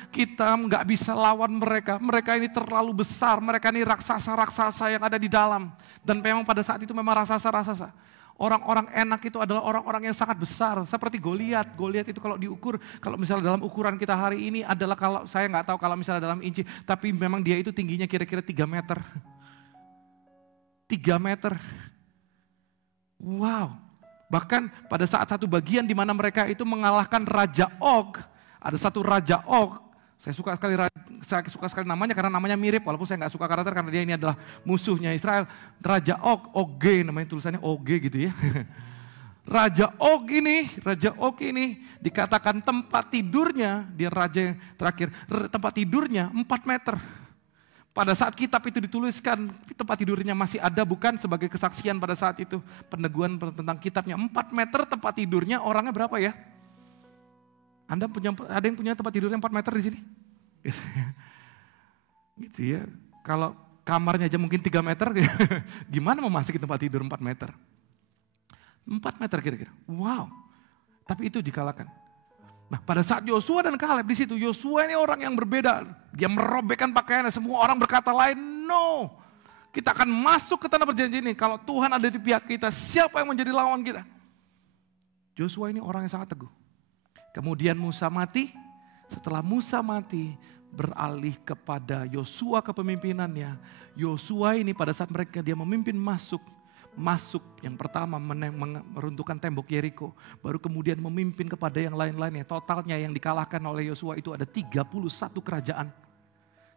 kita nggak bisa lawan mereka. Mereka ini terlalu besar, mereka ini raksasa-raksasa yang ada di dalam. Dan memang pada saat itu memang raksasa-raksasa. Orang-orang enak itu adalah orang-orang yang sangat besar, seperti Goliat. Goliat itu kalau diukur, kalau misalnya dalam ukuran kita hari ini adalah, kalau saya nggak tahu kalau misalnya dalam inci, tapi memang dia itu tingginya kira-kira 3 meter. 3 meter. Wow. Bahkan pada saat satu bagian di mana mereka itu mengalahkan Raja Og, ada satu Raja Og. Saya suka sekali namanya karena namanya mirip, walaupun saya nggak suka karakter karena dia ini adalah musuhnya Israel. Raja Og, namanya tulisannya Og gitu ya. Raja Og ini dikatakan tempat tidurnya, dia raja yang terakhir, tempat tidurnya 4 meter. Pada saat kitab itu dituliskan, tempat tidurnya masih ada, bukan sebagai kesaksian pada saat itu. Peneguhan tentang kitabnya, 4 meter tempat tidurnya, orangnya berapa ya? Ada yang punya tempat tidurnya 4 meter di sini? Gitu ya. Kalau kamarnya aja mungkin 3 meter, gimana mau masukin tempat tidur 4 meter? 4 meter kira-kira. Wow. Tapi itu dikalahkan. Nah, pada saat Yosua dan Kaleb di situ, Yosua ini orang yang berbeda. Dia merobekkan pakaiannya, semua orang berkata lain, no. Kita akan masuk ke tanah perjanjian ini. Kalau Tuhan ada di pihak kita, siapa yang menjadi lawan kita? Yosua ini orang yang sangat teguh. Kemudian Musa mati. Setelah Musa mati, beralih kepada Yosua kepemimpinannya. Yosua ini pada saat dia memimpin masuk yang pertama meruntuhkan tembok Yeriko, baru kemudian memimpin kepada yang lain-lainnya. Totalnya yang dikalahkan oleh Yosua itu ada 31 kerajaan.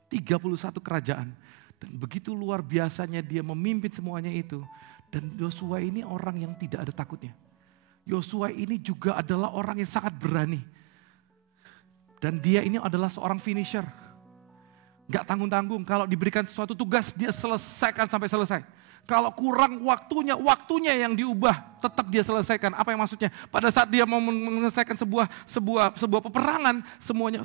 31 kerajaan. Dan begitu luar biasanya dia memimpin semuanya itu. Dan Yosua ini orang yang tidak ada takutnya. Yosua ini juga adalah orang yang sangat berani. Dan dia ini adalah seorang finisher. Gak tanggung-tanggung, kalau diberikan suatu tugas dia selesaikan sampai selesai. Kalau kurang waktunya yang diubah, tetap dia selesaikan. Apa yang maksudnya? Pada saat dia mau menyelesaikan sebuah peperangan,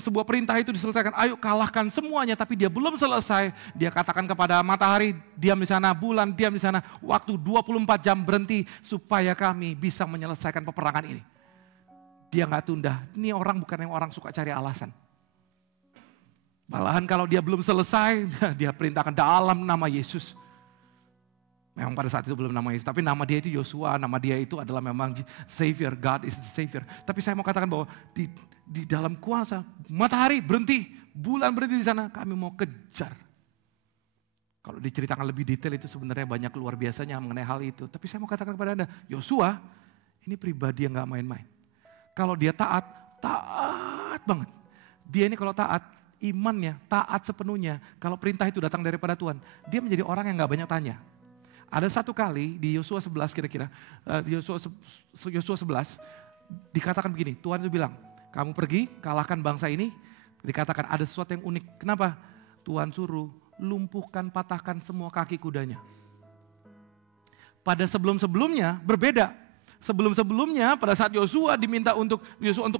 sebuah perintah itu diselesaikan. Ayo kalahkan semuanya, tapi dia belum selesai. Dia katakan kepada matahari, diam di sana, bulan diam di sana. Waktu 24 jam berhenti supaya kami bisa menyelesaikan peperangan ini. Dia nggak tunda. Ini orang bukan yang orang suka cari alasan. Malahan kalau dia belum selesai, dia perintahkan dalam nama Yesus. Memang pada saat itu belum nama Yesus, tapi nama dia itu Yosua, nama dia itu adalah memang Savior, God is the Savior. Tapi saya mau katakan bahwa di dalam kuasa, matahari berhenti, bulan berhenti di sana, kami mau kejar. Kalau diceritakan lebih detail itu sebenarnya banyak luar biasanya mengenai hal itu. Tapi saya mau katakan kepada Anda, Yosua ini pribadi yang gak main-main. Kalau dia taat banget. Dia ini kalau taat, imannya taat sepenuhnya. Kalau perintah itu datang daripada Tuhan, dia menjadi orang yang gak banyak tanya. Ada satu kali di Yosua 11 kira-kira, di Yosua 11 dikatakan begini, Tuhan itu bilang, kamu pergi kalahkan bangsa ini, dikatakan ada sesuatu yang unik. Kenapa? Tuhan suruh lumpuhkan, patahkan semua kaki kudanya. Pada sebelum-sebelumnya berbeda. Sebelum-sebelumnya pada saat Yosua diminta untuk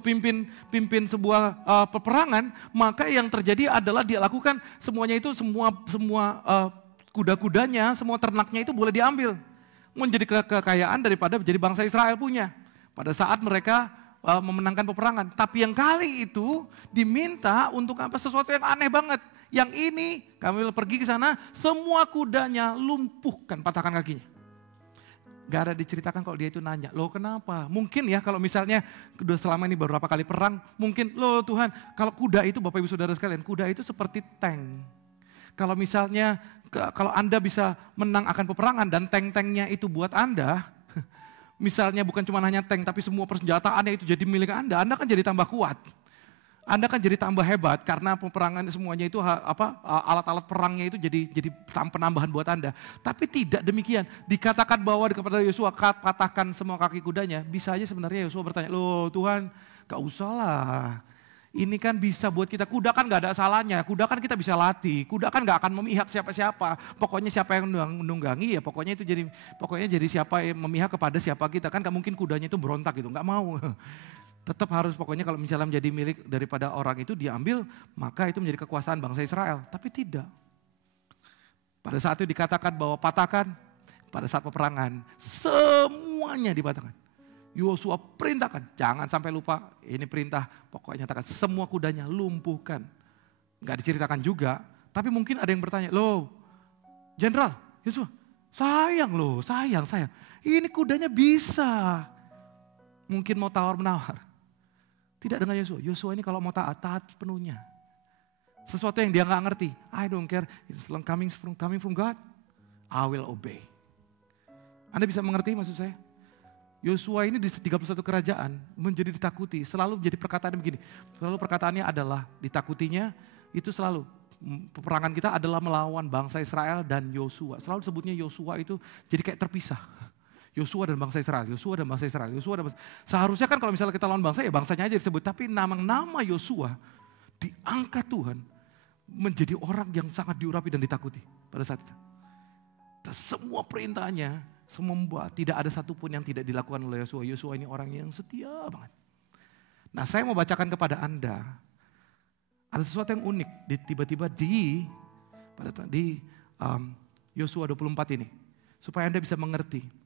pimpin sebuah peperangan, maka yang terjadi adalah dia lakukan semuanya itu semua kuda-kudanya, semua ternaknya itu boleh diambil. Menjadi kekayaan daripada menjadi bangsa Israel punya. Pada saat mereka memenangkan peperangan. Tapi yang kali itu diminta untuk apa? Sesuatu yang aneh banget. Yang ini kami pergi ke sana, semua kudanya lumpuhkan, patahkan kakinya. Gak ada diceritakan kalau dia itu nanya, loh kenapa? Mungkin ya kalau misalnya udah selama ini beberapa kali perang, mungkin loh Tuhan, kalau kuda itu Bapak Ibu Saudara sekalian, kuda itu seperti tank. Kalau misalnya, kalau Anda bisa menang akan peperangan dan tank-tanknya itu buat Anda, misalnya bukan cuma hanya tank tapi semua persenjataannya itu jadi milik Anda kan jadi tambah kuat. Anda kan jadi tambah hebat karena peperangan semuanya itu alat-alat perangnya itu jadi penambahan buat Anda. Tapi tidak demikian. Dikatakan bahwa kepada Yosua patahkan semua kaki kudanya. Bisa aja sebenarnya Yosua bertanya, loh Tuhan gak usah lah. Ini kan bisa buat kita, kuda kan gak ada salahnya, kuda kan kita bisa latih, kuda kan gak akan memihak siapa-siapa. Pokoknya siapa yang menunggangi ya pokoknya jadi siapa yang memihak kepada siapa kita. Kan gak mungkin kudanya itu berontak gitu, gak mau. Tetap harus pokoknya kalau misalnya menjadi milik daripada orang itu diambil, maka itu menjadi kekuasaan bangsa Israel. Tapi tidak. Pada saat itu dikatakan bahwa patahkan, pada saat peperangan semuanya dipatahkan. Yosua perintahkan, jangan sampai lupa ini perintah, pokoknya nyatakan semua kudanya lumpuhkan. Gak diceritakan juga, tapi mungkin ada yang bertanya, loh Jenderal Yosua, sayang, ini kudanya bisa. Mungkin mau tawar-menawar. Tidak dengan Yosua. Yosua ini kalau mau taat sepenuhnya. Sesuatu yang dia gak ngerti. I don't care, it's coming from God. I will obey. Anda bisa mengerti maksud saya? Yosua ini di 31 kerajaan menjadi ditakuti. Selalu jadi perkataan begini. Selalu perkataannya adalah ditakutinya itu selalu. Peperangan kita adalah melawan bangsa Israel dan Yosua. Selalu sebutnya Yosua itu jadi kayak terpisah. Yosua dan bangsa Israel, Yosua dan bangsa Israel, Yosua dan bangsa. Seharusnya kan kalau misalnya kita lawan bangsa ya bangsanya aja disebut. Tapi nama Yosua diangkat Tuhan menjadi orang yang sangat diurapi dan ditakuti pada saat itu. Dan semua perintahnya, semua tidak ada satupun yang tidak dilakukan oleh Yosua. Yosua ini orang yang setia banget. Nah saya mau bacakan kepada Anda, ada sesuatu yang unik tiba-tiba di Yosua 24 ini. Supaya Anda bisa mengerti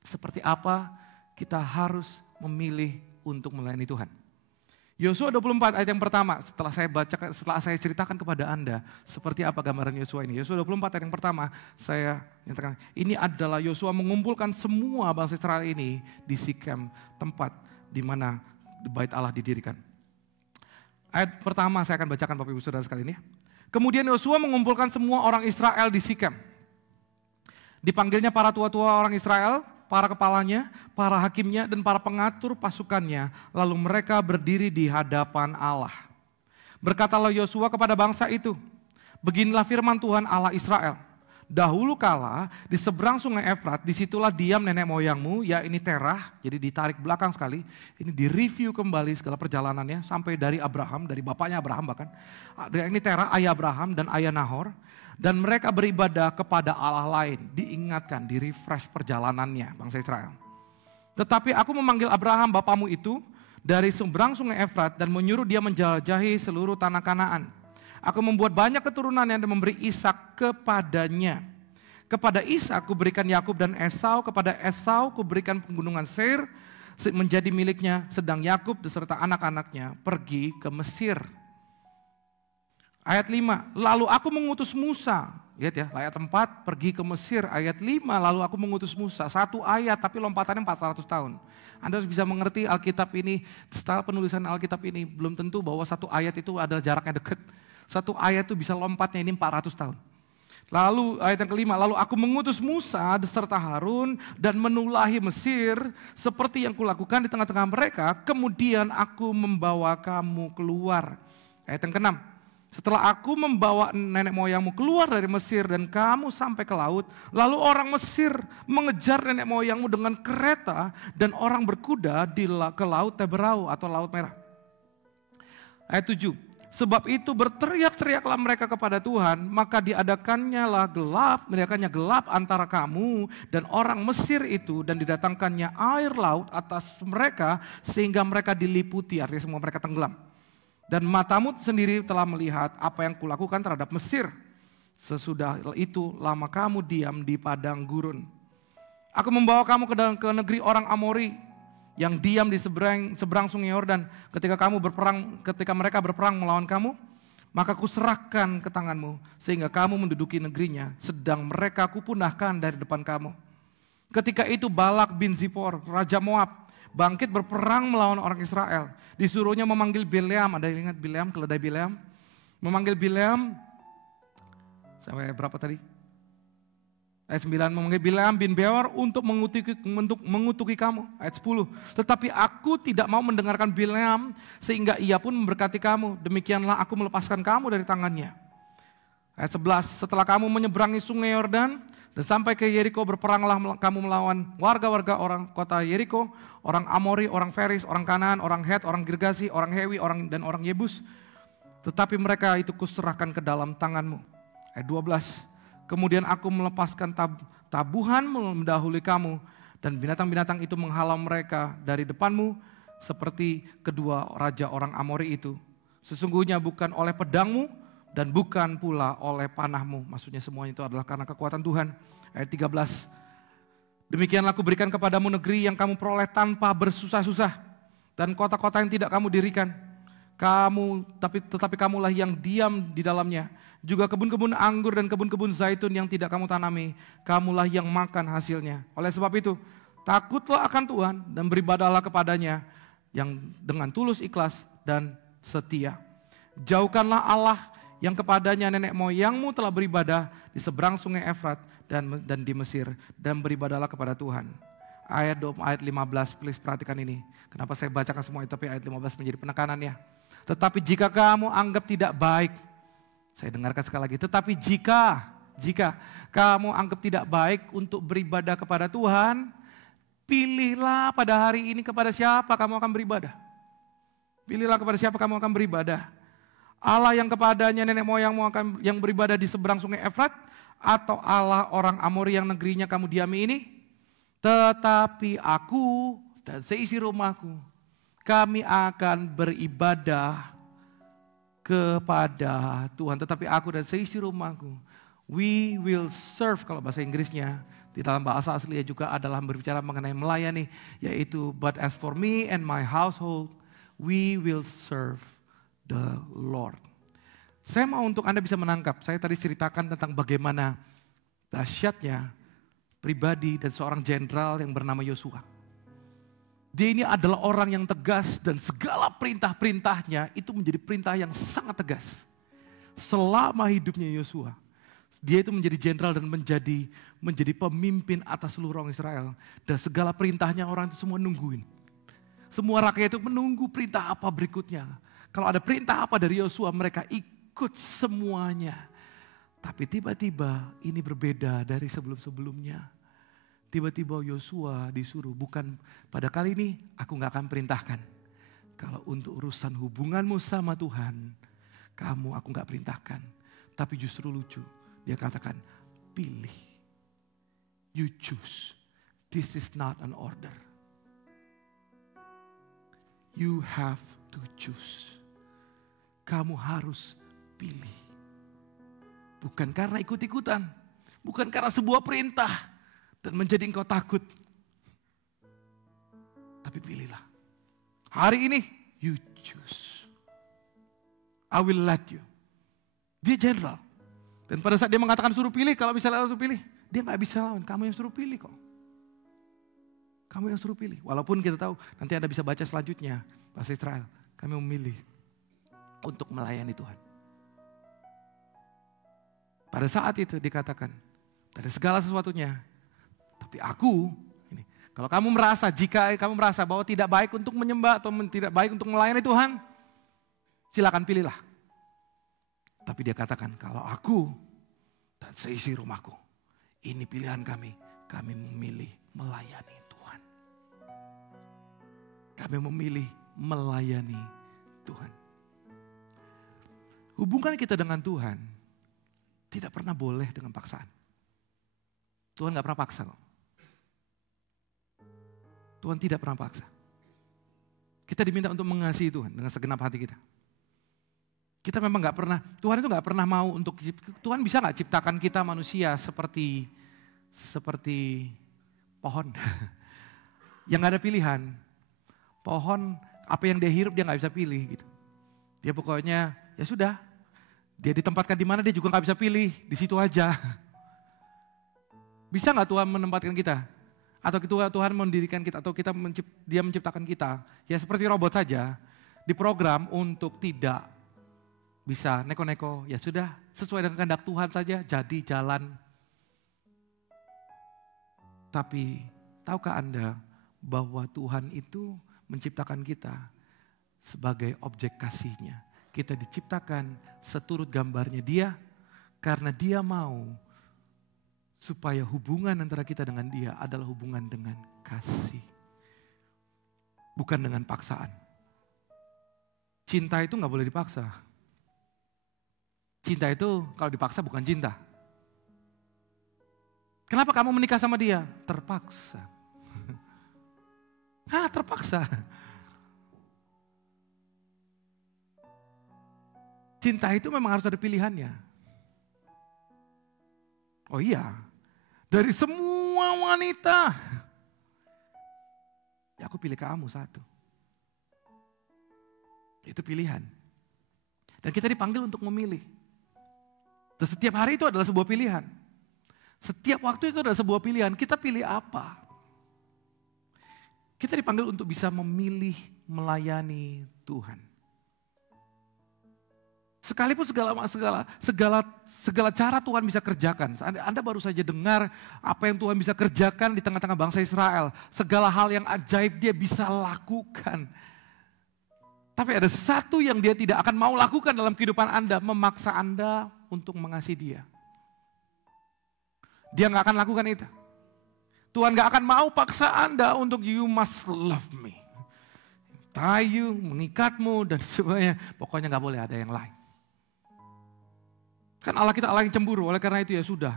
seperti apa kita harus memilih untuk melayani Tuhan. Yosua 24 ayat yang pertama, setelah saya ceritakan kepada Anda seperti apa gambaran Yosua ini. Yosua 24 ayat yang pertama, saya nyatakan ini adalah Yosua mengumpulkan semua bangsa Israel ini di Sikem, tempat di mana bait Allah didirikan. Ayat pertama saya akan bacakan Bapak Ibu Saudara sekalian ya. Kemudian Yosua mengumpulkan semua orang Israel di Sikem. Dipanggilnya para tua-tua orang Israel, para kepalanya, para hakimnya, dan para pengatur pasukannya. Lalu mereka berdiri di hadapan Allah. Berkatalah Yosua kepada bangsa itu, beginilah firman Tuhan Allah Israel. Dahulu kala di seberang sungai Efrat, disitulah diam nenek moyangmu, ya ini Terah, jadi ditarik belakang sekali. Ini direview kembali segala perjalanannya, sampai dari Abraham, dari bapaknya Abraham bahkan. Ini Terah, ayah Abraham dan ayah Nahor. Dan mereka beribadah kepada Allah lain. Diingatkan, di-refresh perjalanannya bangsa Israel. Tetapi aku memanggil Abraham bapamu itu dari seberang sungai Efrat dan menyuruh dia menjelajahi seluruh tanah Kanaan. Aku membuat banyak keturunannya dan memberi Ishak kepadanya. Kepada Ishak kuberikan Yakub dan Esau, kepada Esau kuberikan pegunungan Seir menjadi miliknya, sedang Yakub beserta anak-anaknya pergi ke Mesir. Ayat 5, lalu aku mengutus Musa, lihat ya, ayat 4 pergi ke Mesir, ayat 5 lalu aku mengutus Musa, satu ayat tapi lompatannya 400 tahun. Anda harus bisa mengerti Alkitab ini, style penulisan Alkitab ini belum tentu bahwa satu ayat itu adalah jaraknya dekat. Satu ayat itu bisa lompatnya ini 400 tahun. Lalu ayat yang kelima, lalu aku mengutus Musa beserta Harun dan menulahi Mesir seperti yang kulakukan di tengah-tengah mereka, kemudian aku membawa kamu keluar. Ayat yang keenam, Setelah aku membawa nenek moyangmu keluar dari Mesir dan kamu sampai ke laut, lalu orang Mesir mengejar nenek moyangmu dengan kereta dan orang berkuda ke laut Teberau atau Laut Merah. Ayat 7. Sebab itu berteriak-teriaklah mereka kepada Tuhan, maka diadakannya gelap antara kamu dan orang Mesir itu, dan didatangkannya air laut atas mereka sehingga mereka diliputi, artinya semua mereka tenggelam. Dan matamu sendiri telah melihat apa yang kulakukan terhadap Mesir. Sesudah itu lama kamu diam di padang gurun. Aku membawa kamu ke negeri orang Amori yang diam di seberang sungai Yordan. Ketika mereka berperang melawan kamu, maka kuserahkan ke tanganmu sehingga kamu menduduki negerinya, sedang mereka kupunahkan dari depan kamu. Ketika itu Balak bin Zipor, raja Moab, bangkit berperang melawan orang Israel. Disuruhnya memanggil Bileam, ada yang ingat Bileam, keledai Bileam? Memanggil Bileam, sampai berapa tadi? Ayat 9, memanggil Bileam bin Beor untuk mengutuki kamu. Ayat 10, tetapi aku tidak mau mendengarkan Bileam sehingga ia pun memberkati kamu. Demikianlah aku melepaskan kamu dari tangannya. Ayat 11, setelah kamu menyeberangi sungai Yordan dan sampai ke Yeriko, berperanglah kamu melawan warga-warga orang kota Yeriko, orang Amori, orang Feris, orang Kanaan, orang Het, orang Girgasi, orang Hewi, dan orang Yebus. Tetapi mereka itu kuserahkan ke dalam tanganmu. Ayat 12, kemudian aku melepaskan tabuhan mendahului kamu, dan binatang-binatang itu menghalau mereka dari depanmu, seperti kedua raja orang Amori itu. Sesungguhnya bukan oleh pedangmu, dan bukan pula oleh panahmu. Maksudnya semuanya itu adalah karena kekuatan Tuhan. Ayat 13. Demikianlah aku berikan kepadamu negeri yang kamu peroleh tanpa bersusah-susah, dan kota-kota yang tidak kamu dirikan. Tetapi kamulah yang diam di dalamnya. Juga kebun-kebun anggur dan kebun-kebun zaitun yang tidak kamu tanami, kamulah yang makan hasilnya. Oleh sebab itu, takutlah akan Tuhan dan beribadahlah kepadanya yang dengan tulus ikhlas dan setia. Jauhkanlah Allah yang kepadanya nenek moyangmu telah beribadah di seberang sungai Efrat dan di Mesir, dan beribadahlah kepada Tuhan. Ayat 15, please perhatikan ini. Kenapa saya bacakan semua itu, tapi ayat 15 menjadi penekanannya. Tetapi jika kamu anggap tidak baik, saya dengarkan sekali lagi, tetapi jika kamu anggap tidak baik untuk beribadah kepada Tuhan, pilihlah pada hari ini kepada siapa kamu akan beribadah. Pilihlah kepada siapa kamu akan beribadah. Allah yang kepadanya nenek moyangmu yang beribadah di seberang sungai Efrat, atau Allah orang Amori yang negerinya kamu diami ini? Tetapi aku dan seisi rumahku, kami akan beribadah kepada Tuhan. Tetapi aku dan seisi rumahku, we will serve, kalau bahasa Inggrisnya, di dalam bahasa aslinya juga adalah berbicara mengenai melayani, yaitu but as for me and my household, we will serve the Lord. Saya mau untuk Anda bisa menangkap, saya tadi ceritakan tentang bagaimana dahsyatnya pribadi dan seorang jenderal yang bernama Yosua. Dia ini adalah orang yang tegas dan segala perintah-perintahnya itu menjadi perintah yang sangat tegas. Selama hidupnya Yosua, dia itu menjadi jenderal dan menjadi pemimpin atas seluruh orang Israel. Dan segala perintahnya orang itu semua nungguin. Semua rakyat itu menunggu perintah apa berikutnya. Kalau ada perintah apa dari Yosua, mereka ikut semuanya. Tapi tiba-tiba ini berbeda dari sebelum-sebelumnya. Tiba-tiba Yosua disuruh, bukan pada kali ini aku gak akan perintahkan. Kalau untuk urusan hubunganmu sama Tuhan, aku gak perintahkan. Tapi justru lucu, dia katakan pilih. You choose. This is not an order. You have to choose. Kamu harus pilih. Bukan karena ikut-ikutan. Bukan karena sebuah perintah. Dan menjadi engkau takut. Tapi pilihlah. Hari ini, you choose. I will let you. Dia jenderal. Dan pada saat dia mengatakan suruh pilih, kalau misalnya suruh pilih, dia gak bisa lawan. Kamu yang suruh pilih kok. Kamu yang suruh pilih. Walaupun kita tahu, nanti Anda bisa baca selanjutnya. Bahasa Israel, kami memilih untuk melayani Tuhan. Pada saat itu dikatakan, dari segala sesuatunya, tapi aku, ini, kalau jika kamu merasa bahwa tidak baik untuk menyembah atau tidak baik untuk melayani Tuhan, silakan pilihlah. Tapi dia katakan, kalau aku dan seisi rumahku, ini pilihan kami memilih melayani Tuhan. Kami memilih melayani Tuhan. Hubungan kita dengan Tuhan tidak pernah boleh dengan paksaan. Tuhan gak pernah paksa kok. Tuhan tidak pernah paksa. Kita diminta untuk mengasihi Tuhan dengan segenap hati kita. Kita memang gak pernah, Tuhan itu gak pernah mau untuk, Tuhan bisa gak ciptakan kita manusia seperti pohon. Yang gak ada pilihan. Pohon, apa yang dia hirup dia gak bisa pilih gitu. Dia pokoknya, ya sudah. Dia ditempatkan di mana dia juga gak bisa pilih, di situ aja. Bisa gak Tuhan menempatkan kita? Atau Tuhan mendirikan kita, atau dia menciptakan kita, ya seperti robot saja, diprogram untuk tidak bisa neko-neko, ya sudah sesuai dengan kehendak Tuhan saja, jadi jalan. Tapi tahukah Anda bahwa Tuhan itu menciptakan kita sebagai objek kasih-Nya. Kita diciptakan seturut gambarnya Dia, karena Dia mau supaya hubungan antara kita dengan Dia adalah hubungan dengan kasih. Bukan dengan paksaan. Cinta itu gak boleh dipaksa. Cinta itu kalau dipaksa bukan cinta. Kenapa kamu menikah sama dia? Terpaksa. Terpaksa. Cinta itu memang harus ada pilihannya. Oh iya, dari semua wanita, ya aku pilih kamu satu. Itu pilihan. Dan kita dipanggil untuk memilih. Dan setiap hari itu adalah sebuah pilihan. Setiap waktu itu adalah sebuah pilihan. Kita pilih apa? Kita dipanggil untuk bisa memilih melayani Tuhan. Sekalipun segala cara Tuhan bisa kerjakan. Anda baru saja dengar apa yang Tuhan bisa kerjakan di tengah-tengah bangsa Israel. Segala hal yang ajaib dia bisa lakukan. Tapi ada satu yang dia tidak akan mau lakukan dalam kehidupan Anda. Memaksa Anda untuk mengasihi dia. Dia gak akan lakukan itu. Tuhan gak akan mau paksa Anda untuk you must love me. Tie you, mengikatmu dan sebagainya. Pokoknya gak boleh ada yang lain. Kan Allah kita Allah yang cemburu, oleh karena itu ya sudah.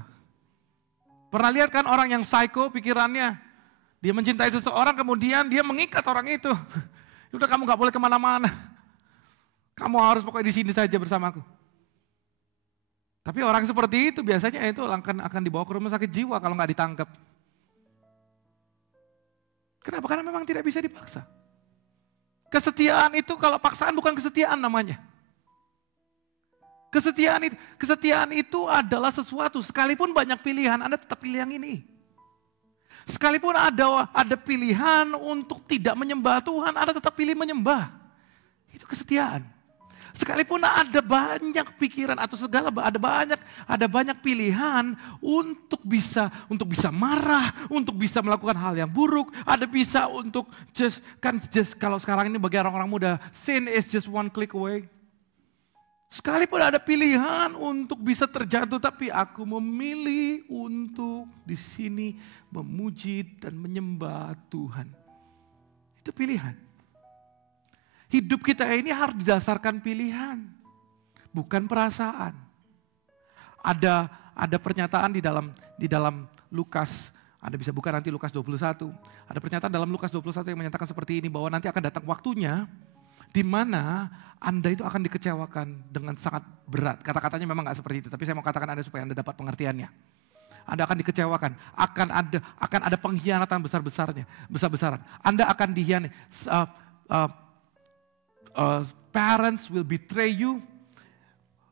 Pernah lihat kan orang yang psycho pikirannya. Dia mencintai seseorang kemudian dia mengikat orang itu. Udah kamu gak boleh kemana-mana. Kamu harus pokoknya di sini saja bersamaku. Tapi orang seperti itu biasanya itu akan dibawa ke rumah sakit jiwa kalau nggak ditangkap. Kenapa? Karena memang tidak bisa dipaksa. Kesetiaan itu kalau paksaan bukan kesetiaan namanya. Kesetiaan itu adalah sesuatu, sekalipun banyak pilihan, Anda tetap pilih yang ini. Sekalipun ada pilihan untuk tidak menyembah Tuhan, Anda tetap pilih menyembah. Itu kesetiaan. Sekalipun ada banyak pikiran atau ada banyak pilihan untuk bisa marah, untuk bisa melakukan hal yang buruk, ada bisa untuk kalau sekarang ini bagi orang-orang muda, sin is just one click away. Sekalipun ada pilihan untuk bisa terjatuh, tapi aku memilih untuk di sini memuji dan menyembah Tuhan. Itu pilihan. Hidup kita ini harus didasarkan pilihan, bukan perasaan. Ada pernyataan di dalam Lukas, Anda bisa buka nanti Lukas 21. Ada pernyataan dalam Lukas 21 yang menyatakan seperti ini, bahwa nanti akan datang waktunya di mana Anda itu akan dikecewakan dengan sangat berat. Kata-katanya memang gak seperti itu, tapi saya mau katakan Anda supaya Anda dapat pengertiannya. Anda akan dikecewakan, akan ada pengkhianatan besar-besaran. Anda akan dihianati. Parents will betray you,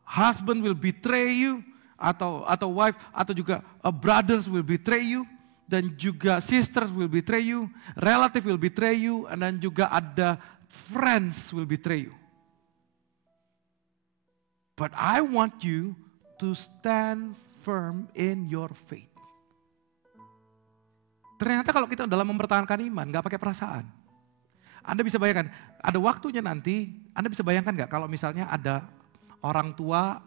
husband will betray you, atau wife, atau juga brothers will betray you, dan juga sisters will betray you, relative will betray you, dan juga ada friends will betray you. But I want you to stand firm in your faith. Ternyata kalau kita dalam mempertahankan iman, gak pakai perasaan. Anda bisa bayangkan, ada waktunya nanti, Anda bisa bayangkan gak kalau misalnya ada orang tua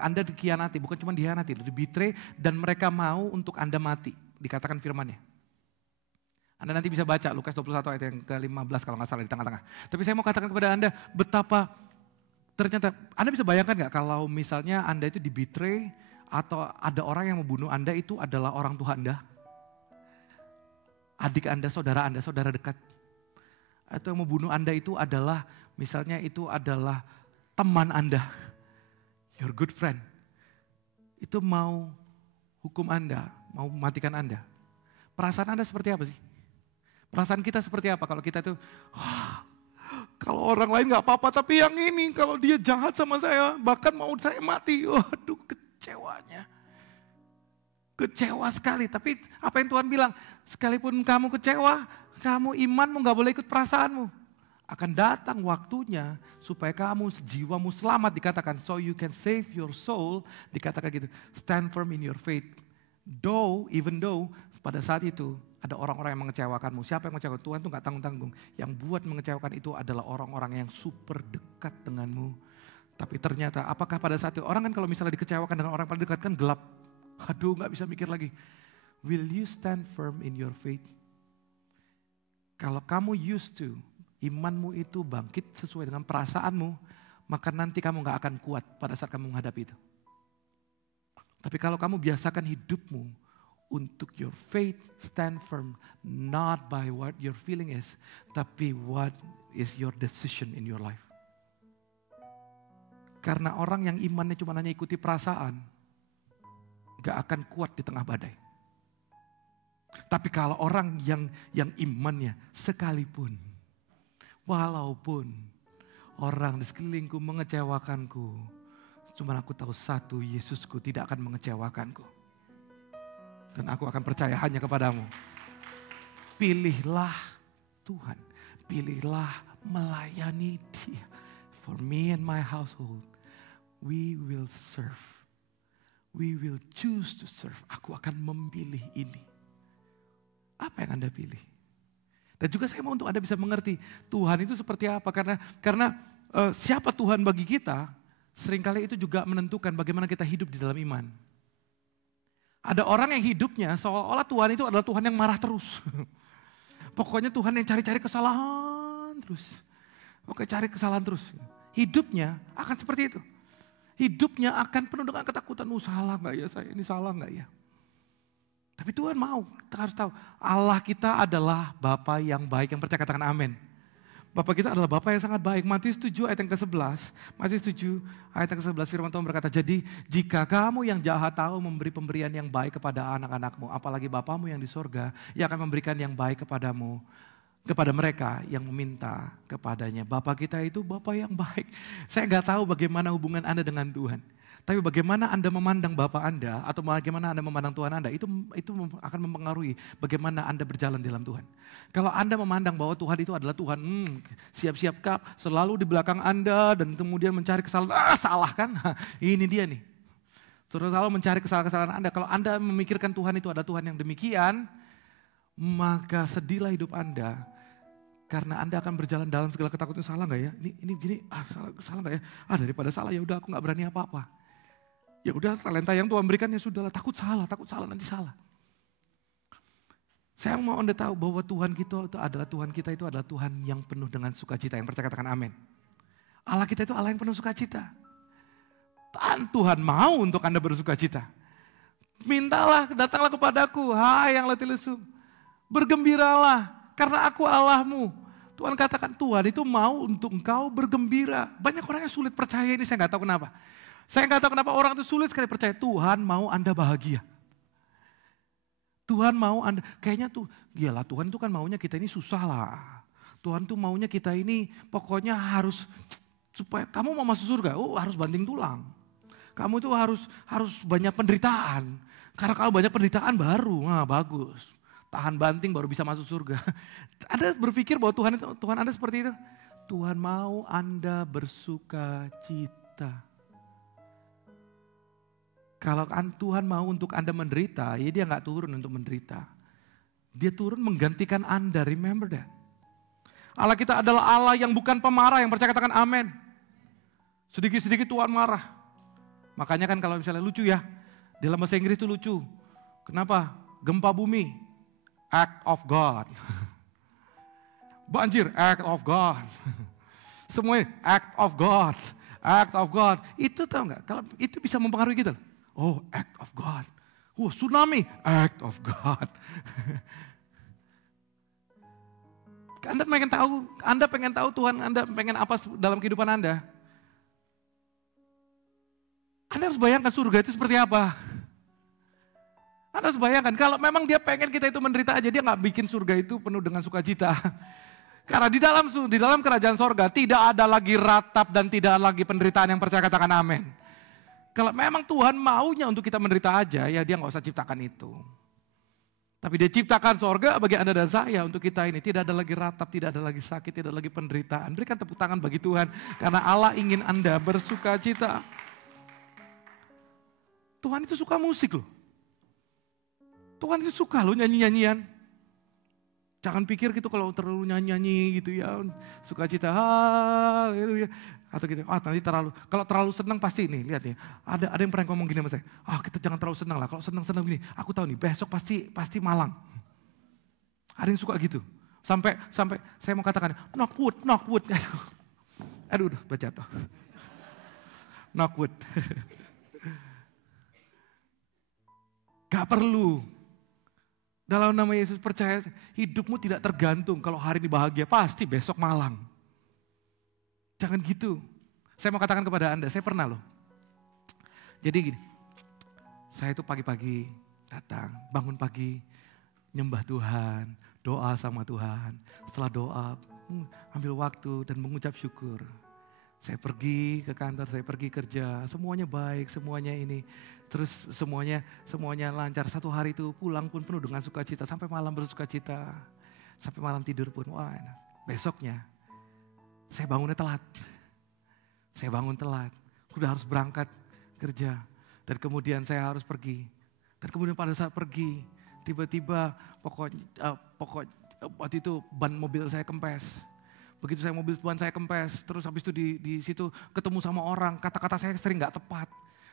Anda dikhianati, bukan cuma dikhianati, di-betray dan mereka mau untuk Anda mati. Dikatakan firman-Nya. Anda nanti bisa baca Lukas 21 ayat yang ke-15 kalau nggak salah di tengah-tengah. Tapi saya mau katakan kepada Anda betapa ternyata, Anda bisa bayangkan nggak kalau misalnya Anda itu di-betray atau ada orang yang membunuh Anda itu adalah orang tua Anda, adik Anda, saudara dekat. Atau yang membunuh Anda itu adalah, misalnya itu adalah teman Anda, your good friend. Itu mau hukum Anda, mau mematikan Anda. Perasaan Anda seperti apa sih? Perasaan kita seperti apa kalau kita tuh, kalau orang lain gak apa-apa, tapi yang ini kalau dia jahat sama saya, bahkan mau saya mati, waduh kecewanya. Kecewa sekali, tapi apa yang Tuhan bilang, sekalipun kamu kecewa, kamu imanmu gak boleh ikut perasaanmu. Akan datang waktunya supaya kamu, jiwamu selamat dikatakan, so you can save your soul, dikatakan gitu, stand firm in your faith. Even though, pada saat itu, ada orang-orang yang mengecewakanmu. Siapa yang mengecewakan? Tuhan tuh gak tanggung-tanggung. Yang buat mengecewakan itu adalah orang-orang yang super dekat denganmu. Tapi ternyata, apakah pada saat itu, orang kan kalau misalnya dikecewakan dengan orang paling dekat kan gelap. Aduh gak bisa mikir lagi. Will you stand firm in your faith? Kalau kamu used to, imanmu itu bangkit sesuai dengan perasaanmu, maka nanti kamu gak akan kuat pada saat kamu menghadapi itu. Tapi kalau kamu biasakan hidupmu, untuk your faith stand firm, not by what your feeling is, tapi what is your decision in your life. Karena orang yang imannya cuma hanya ikuti perasaan, gak akan kuat di tengah badai. Tapi kalau orang yang imannya sekalipun, walaupun orang di sekelilingku mengecewakanku, cuma aku tahu satu, Yesusku tidak akan mengecewakanku. Dan aku akan percaya hanya kepadamu. Pilihlah Tuhan. Pilihlah melayani Dia. For me and my household, we will serve. We will choose to serve. Aku akan memilih ini. Apa yang Anda pilih? Dan juga saya mau untuk Anda bisa mengerti Tuhan itu seperti apa. Karena siapa Tuhan bagi kita, seringkali itu juga menentukan bagaimana kita hidup di dalam iman. Ada orang yang hidupnya seolah-olah Tuhan itu adalah Tuhan yang marah terus. Pokoknya Tuhan yang cari-cari kesalahan terus. Oke, cari kesalahan terus. Hidupnya akan seperti itu. Hidupnya akan penuh dengan ketakutan. Salah gak ya saya? Ini salah gak ya? Tapi Tuhan mau, kita harus tahu. Allah kita adalah Bapa yang baik. Yang percaya katakan amin. Bapa kita adalah Bapa yang sangat baik. Matius 7 ayat yang ke-11. Matius 7 ayat yang ke-11 firman Tuhan berkata, jadi jika kamu yang jahat tahu memberi pemberian yang baik kepada anak-anakmu, apalagi Bapamu yang di sorga, ia akan memberikan yang baik kepadamu, kepada mereka yang meminta kepadanya. Bapa kita itu Bapa yang baik. Saya gak tahu bagaimana hubungan Anda dengan Tuhan. Tapi bagaimana Anda memandang Bapa Anda atau bagaimana Anda memandang Tuhan Anda, itu akan mempengaruhi bagaimana Anda berjalan dalam Tuhan. Kalau Anda memandang bahwa Tuhan itu adalah Tuhan, siap-siap kap, selalu di belakang Anda dan kemudian mencari kesalahan, salah kan? Ini dia nih. Terus selalu mencari kesalahan-kesalahan Anda. Kalau Anda memikirkan Tuhan itu adalah Tuhan yang demikian, maka sedihlah hidup Anda. Karena Anda akan berjalan dalam segala ketakutan, salah gak ya? Ini gini, salah gak ya? Daripada salah ya udah aku gak berani apa-apa. Ya udah talenta yang Tuhan berikan ya sudahlah, takut salah nanti salah. Saya mau Anda tahu bahwa Tuhan kita itu adalah Tuhan yang penuh dengan sukacita. Yang percaya katakan amin. Allah kita itu Allah yang penuh sukacita. Tuhan mau untuk Anda bersukacita. Mintalah, datanglah kepadaku, hai yang letih lesu. Bergembiralah, karena aku Allahmu. Tuhan katakan Tuhan itu mau untuk engkau bergembira. Banyak orang yang sulit percaya ini, saya gak tahu kenapa. Saya nggak tahu kenapa orang itu sulit sekali percaya Tuhan mau Anda bahagia. Tuhan mau Anda, kayaknya tuh, iyalah Tuhan itu kan maunya kita ini susah lah. Tuhan tuh maunya kita ini pokoknya harus, supaya kamu mau masuk surga, harus banting tulang. Kamu tuh harus banyak penderitaan. Karena kalau banyak penderitaan baru, bagus. Tahan banting baru bisa masuk surga. Anda berpikir bahwa Tuhan Anda seperti itu? Tuhan mau Anda bersuka cita. Kalau Tuhan mau untuk Anda menderita, ya Dia nggak turun untuk menderita. Dia turun menggantikan Anda, remember that. Allah kita adalah Allah yang bukan pemarah, yang percaya katakan amin. Sedikit-sedikit Tuhan marah. Makanya kan kalau misalnya lucu ya, dalam bahasa Inggris itu lucu. Kenapa? Gempa bumi, act of God. Banjir, act of God. Semuanya act of God, act of God. Itu tahu nggak? Kalau itu bisa mempengaruhi kita. Oh, act of God. Oh, tsunami, act of God. Anda pengen tahu Tuhan Anda pengen apa dalam kehidupan Anda? Anda harus bayangkan surga itu seperti apa. Anda harus bayangkan, kalau memang dia pengen kita itu menderita aja, dia nggak bikin surga itu penuh dengan sukacita. Karena di dalam kerajaan sorga tidak ada lagi ratap dan tidak ada lagi penderitaan. Yang percaya katakan amin. Kalau memang Tuhan maunya untuk kita menderita aja, ya dia nggak usah ciptakan itu. Tapi dia ciptakan sorga bagi Anda dan saya untuk kita ini. Tidak ada lagi ratap, tidak ada lagi sakit, tidak ada lagi penderitaan. Berikan tepuk tangan bagi Tuhan. Karena Allah ingin Anda bersuka cita. Tuhan itu suka musik loh. Tuhan itu suka loh nyanyi-nyanyian. Jangan pikir gitu kalau terlalu nyanyi-nyanyi gitu ya. Sukacita, haleluya. Atau gitu, nanti kalau terlalu senang pasti nih, lihat ya. Ada yang pernah ngomong gini sama saya, kita jangan terlalu senang lah. Kalau senang-senang gini, aku tahu nih besok pasti malang. Ada yang suka gitu. Sampai saya mau katakan, knock wood. Aduh, jatuh. Knock wood. Gak perlu. Dalam nama Yesus percaya hidupmu tidak tergantung kalau hari ini bahagia, pasti besok malang. Jangan gitu. Saya mau katakan kepada Anda, saya pernah loh. Jadi gini, saya itu pagi-pagi datang, bangun pagi, nyembah Tuhan, doa sama Tuhan. Setelah doa, ambil waktu dan mengucap syukur. Saya pergi ke kantor, saya pergi kerja, semuanya baik, semuanya ini. Terus semuanya lancar. Satu hari itu pulang pun penuh dengan sukacita, sampai malam bersukacita. Sampai malam tidur pun, wah enak. Besoknya, saya bangunnya telat. Udah harus berangkat kerja. Dan kemudian saya harus pergi. Dan kemudian pada saat pergi, tiba-tiba pokok waktu itu ban mobil saya kempes. Begitu ban saya kempes, terus habis itu di situ ketemu sama orang, kata-kata saya sering gak tepat.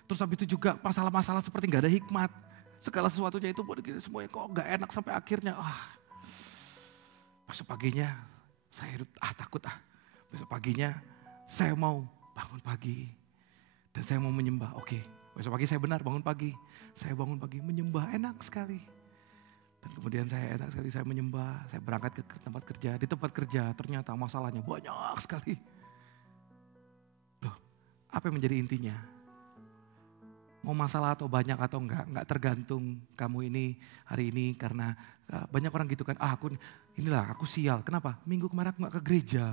Terus habis itu juga masalah-masalah seperti gak ada hikmat. Segala sesuatunya itu semuanya kok gak enak sampai akhirnya, besok paginya saya takut. Besok paginya saya mau bangun pagi. Dan saya mau menyembah, oke. Besok pagi saya benar bangun pagi. Saya bangun pagi menyembah, enak sekali. Dan kemudian saya menyembah, saya berangkat ke tempat kerja. Di tempat kerja ternyata masalahnya banyak sekali. Loh, apa yang menjadi intinya? Mau masalah atau banyak atau enggak tergantung kamu ini hari ini. Karena banyak orang gitu kan, aku sial. Kenapa? Minggu kemarin aku enggak ke gereja.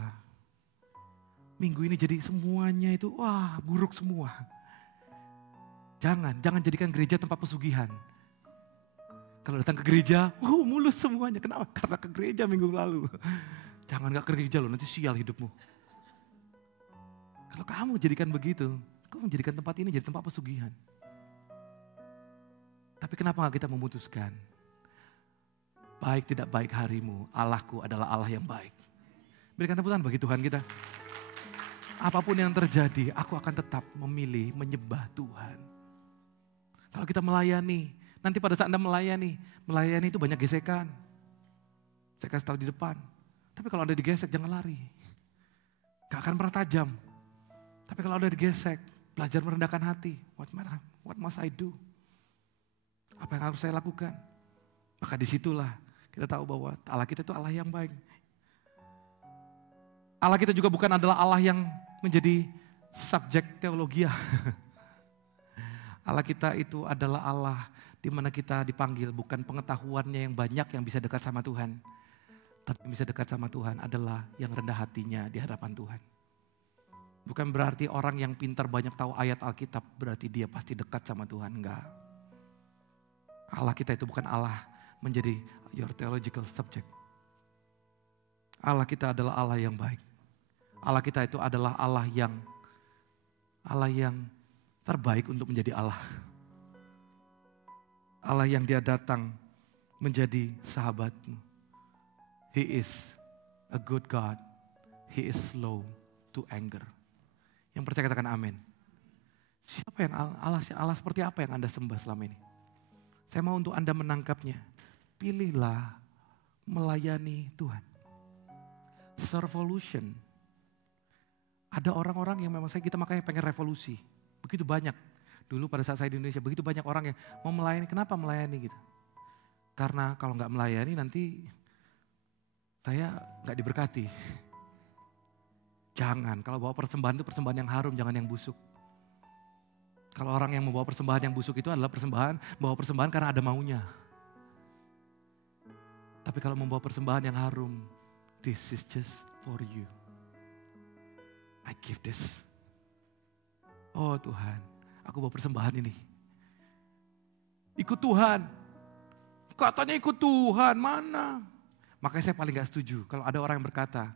Minggu ini jadi semuanya itu, buruk semua. Jangan jadikan gereja tempat pesugihan. Kalau datang ke gereja, mulus semuanya. Kenapa? Karena ke gereja minggu lalu. Jangan gak ke gereja loh, nanti sial hidupmu. Kalau kamu jadikan begitu, kamu menjadikan tempat ini jadi tempat pesugihan. Tapi kenapa gak kita memutuskan? Baik tidak baik harimu, Allahku adalah Allah yang baik. Berikan tepuk tangan bagi Tuhan kita. Apapun yang terjadi, aku akan tetap memilih menyembah Tuhan. Kalau kita melayani, nanti pada saat Anda melayani itu banyak gesekan. Saya kasih tahu di depan. Tapi kalau Anda digesek, jangan lari. Gak akan pernah tajam. Tapi kalau Anda digesek, belajar merendahkan hati. What must I do? Apa yang harus saya lakukan? Maka disitulah kita tahu bahwa Allah kita itu Allah yang baik. Allah kita juga bukan adalah Allah yang menjadi subjek teologi. Allah kita itu adalah Allah di mana kita dipanggil bukan pengetahuannya yang banyak yang bisa dekat sama Tuhan. Tapi yang bisa dekat sama Tuhan adalah yang rendah hatinya di hadapan Tuhan. Bukan berarti orang yang pintar banyak tahu ayat Alkitab berarti dia pasti dekat sama Tuhan. Enggak. Allah kita itu bukan Allah menjadi your theological subject. Allah kita adalah Allah yang baik. Allah kita itu adalah Allah yang terbaik untuk menjadi Allah. Allah yang dia datang menjadi sahabatmu. He is a good God. He is slow to anger. Yang percaya katakan amin. Siapa yang Allah seperti apa yang Anda sembah selama ini? Saya mau untuk Anda menangkapnya. Pilihlah melayani Tuhan. Servolution. Ada orang-orang yang memang kita makanya pengen revolusi. Begitu banyak. Dulu pada saat saya di Indonesia, begitu banyak orang yang mau melayani. Kenapa melayani gitu? Karena kalau nggak melayani nanti saya nggak diberkati. Jangan, kalau bawa persembahan itu persembahan yang harum, jangan yang busuk. Kalau orang yang membawa persembahan yang busuk itu adalah bawa persembahan karena ada maunya. Tapi kalau membawa persembahan yang harum, this is just for you. I give this. Oh Tuhan, aku bawa persembahan ini. Ikut Tuhan. Katanya ikut Tuhan, mana? Makanya saya paling gak setuju kalau ada orang yang berkata,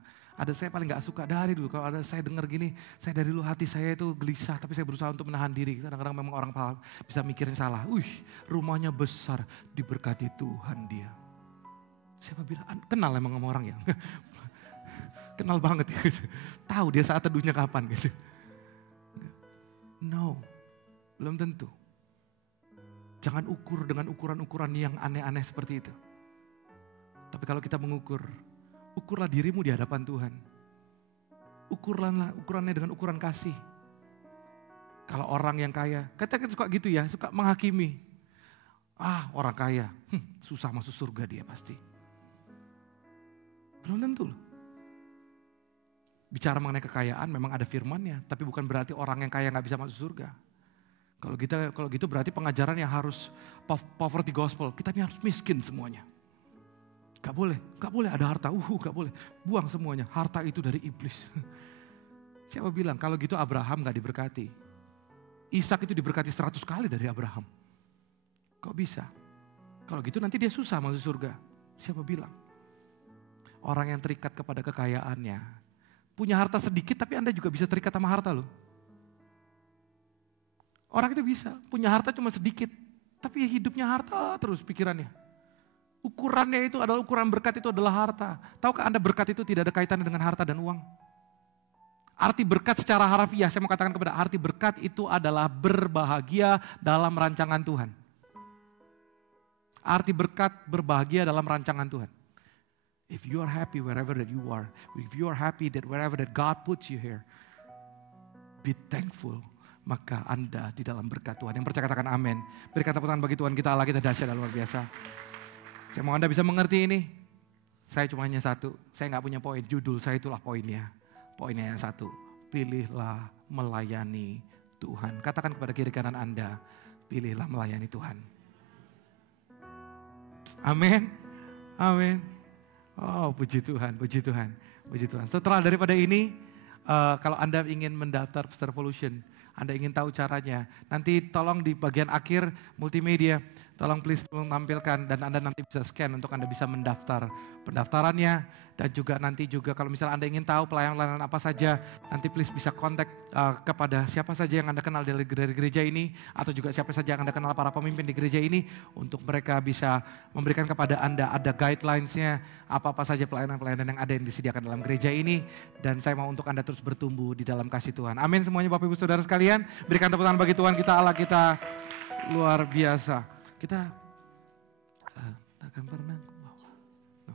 saya paling gak suka dari dulu, kalau ada saya dengar gini, saya dari dulu hati saya itu gelisah, tapi saya berusaha untuk menahan diri. Kadang-kadang memang orang bisa mikirin salah. Rumahnya besar, diberkati Tuhan dia. Siapa bilang, kenal emang sama orang ya? Kenal banget ya. Tahu dia saat teduhnya kapan gitu. No, belum tentu. Jangan ukur dengan ukuran-ukuran yang aneh-aneh seperti itu. Tapi kalau kita mengukur, ukurlah dirimu di hadapan Tuhan. Ukurannya dengan ukuran kasih. Kalau orang yang kaya, kita suka gitu ya, suka menghakimi. Orang kaya, susah masuk surga dia pasti. Belum tentu loh. Bicara mengenai kekayaan memang ada firmannya, tapi bukan berarti orang yang kaya gak bisa masuk surga. Kalau gitu berarti pengajaran yang harus poverty gospel. Kita ini harus miskin semuanya. Gak boleh ada harta. Gak boleh. Buang semuanya. Harta itu dari iblis. Siapa bilang kalau gitu Abraham gak diberkati? Ishak itu diberkati 100 kali dari Abraham. Kok bisa? Kalau gitu nanti dia susah masuk surga. Siapa bilang? Orang yang terikat kepada kekayaannya. Punya harta sedikit tapi Anda juga bisa terikat sama harta loh. Orang itu bisa, punya harta cuma sedikit, tapi hidupnya harta terus pikirannya. Ukurannya itu adalah ukuran berkat itu adalah harta. Tahukah Anda berkat itu tidak ada kaitannya dengan harta dan uang? Arti berkat secara harafiah, saya mau katakan kepada arti berkat itu adalah berbahagia dalam rancangan Tuhan. Arti berkat berbahagia dalam rancangan Tuhan. If you are happy wherever that you are, if you are happy that wherever that God puts you here, be thankful. Maka Anda di dalam berkat Tuhan. Yang percaya katakan amin. Berikan tepuk tangan bagi Tuhan kita, Allah kita dahsyat dan luar biasa. Saya mau Anda bisa mengerti ini. Saya cuma hanya satu, saya gak punya poin. Judul saya itulah poinnya. Poinnya yang satu, pilihlah melayani Tuhan. Katakan kepada kiri kanan Anda, pilihlah melayani Tuhan. Amin. Amin. Oh puji Tuhan, puji Tuhan, puji Tuhan. Setelah daripada ini, kalau Anda ingin mendaftar Servolution, Anda ingin tahu caranya, nanti tolong di bagian akhir multimedia, tolong please menampilkan dan Anda nanti bisa scan untuk Anda bisa mendaftar pendaftarannya. Dan juga nanti juga kalau misalnya Anda ingin tahu pelayanan apa saja, nanti please bisa kontak kepada siapa saja yang Anda kenal dari gereja ini, atau juga siapa saja yang Anda kenal para pemimpin di gereja ini, untuk mereka bisa memberikan kepada Anda ada guidelines-nya, apa-apa saja pelayanan-pelayanan yang ada yang disediakan dalam gereja ini. Dan saya mau untuk Anda terus bertumbuh di dalam kasih Tuhan. Amin semuanya Bapak Ibu Saudara sekalian. Berikan tepuk tangan bagi Tuhan kita, Allah kita luar biasa. Kita takkan pernah ke bawah. No.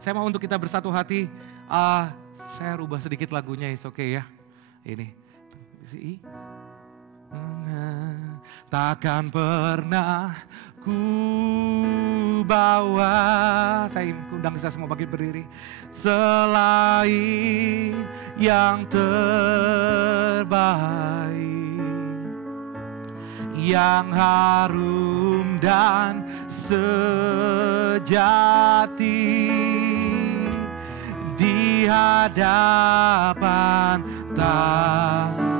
Saya mau untuk kita bersatu hati. Saya rubah sedikit lagunya, it's okay ya. Ini. Takkan pernah ku bawa, saya undang kita semua bangkit berdiri, selain yang terbaik, yang harum dan sejati di hadapan tatamu.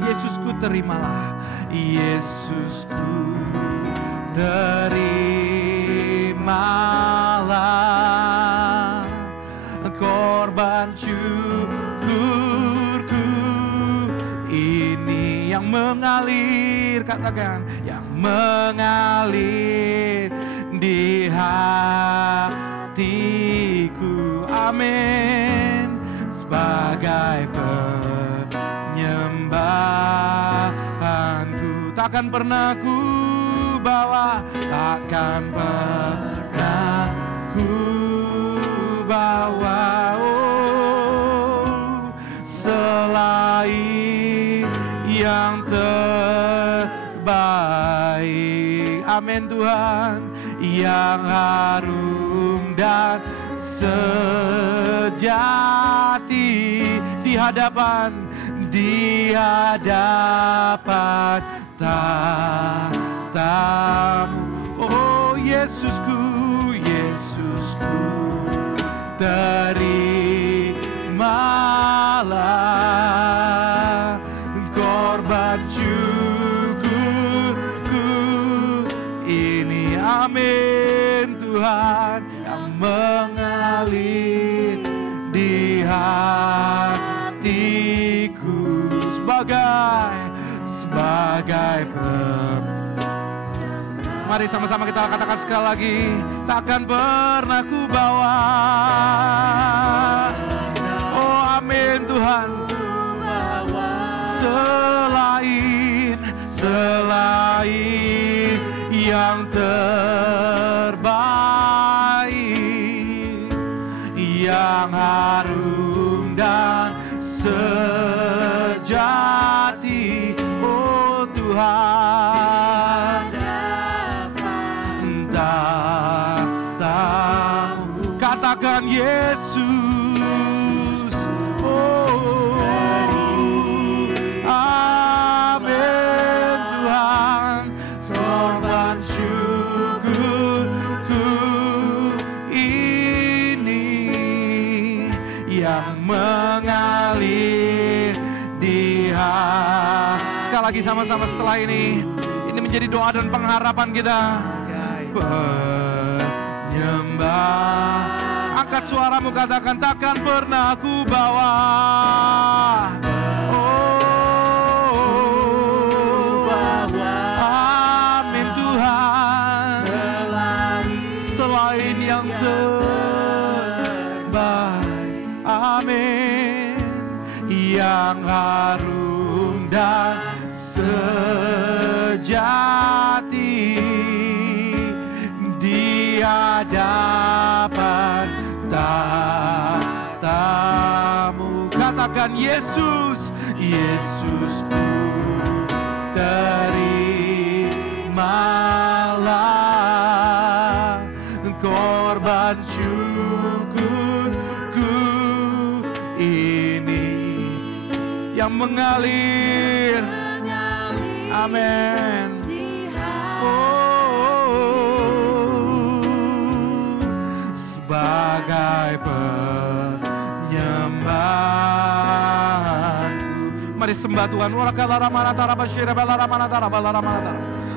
Yesusku terimalah, Yesusku terimalah korban syukurku ini yang mengalir, katakan, yang mengalir di hatiku, amin, sebagai takkan pernah ku bawa, takkan pernah ku bawa, oh, selain yang terbaik. Amin Tuhan, yang harum dan sejati di hadapan tamu. Oh Yesusku, Yesusku, terimalah korban syukurku ini. Amin Tuhan, yang mengalir di hatiku sebagai mari sama-sama kita katakan sekali lagi, takkan pernah ku bawa. Oh amin Tuhan, selain yang terbaik, yang harum dan sejati, oh Tuhan, tamu. Katakan Yesus, oh amin Tuhan, korban syukurku ini yang mengalir di hati. Sekali lagi sama-sama setelah ini menjadi doa dan pengharapan kita. Penyembah, angkat suaramu, katakan takkan pernah ku bawa. Oh, amin Tuhan, selain yang terbaik, amin, yang harum dan sejati di hadapan tamu. Katakan Yesus, Yesusku, terimalah korban syukurku ini yang mengalir. Amin. Sebagai penyembahan, mari sembah Tuhan.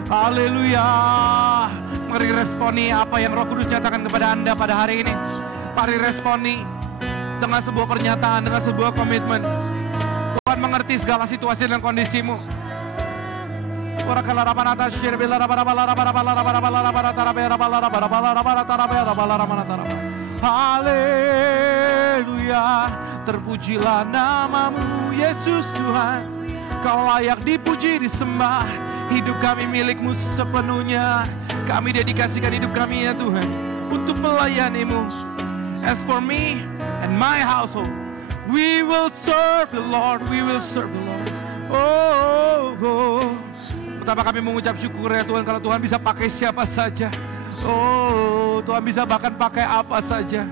Haleluya. Mari responi apa yang Roh Kudus nyatakan kepada Anda pada hari ini. Mari responi dengan sebuah pernyataan, dengan sebuah komitmen. Tuhan mengerti segala situasi dan kondisimu. Haleluya, terpujilah namamu Yesus Tuhan. Kau layak dipuji, disembah. Hidup kami milikmu sepenuhnya. Kami dedikasikan hidup kami ya Tuhan untuk melayanimu. As for me and my household, we will serve the Lord. We will serve the Lord. Oh. Betapa kami mengucap syukur ya Tuhan, kalau Tuhan bisa pakai siapa saja. Oh, Tuhan bisa bahkan pakai apa saja.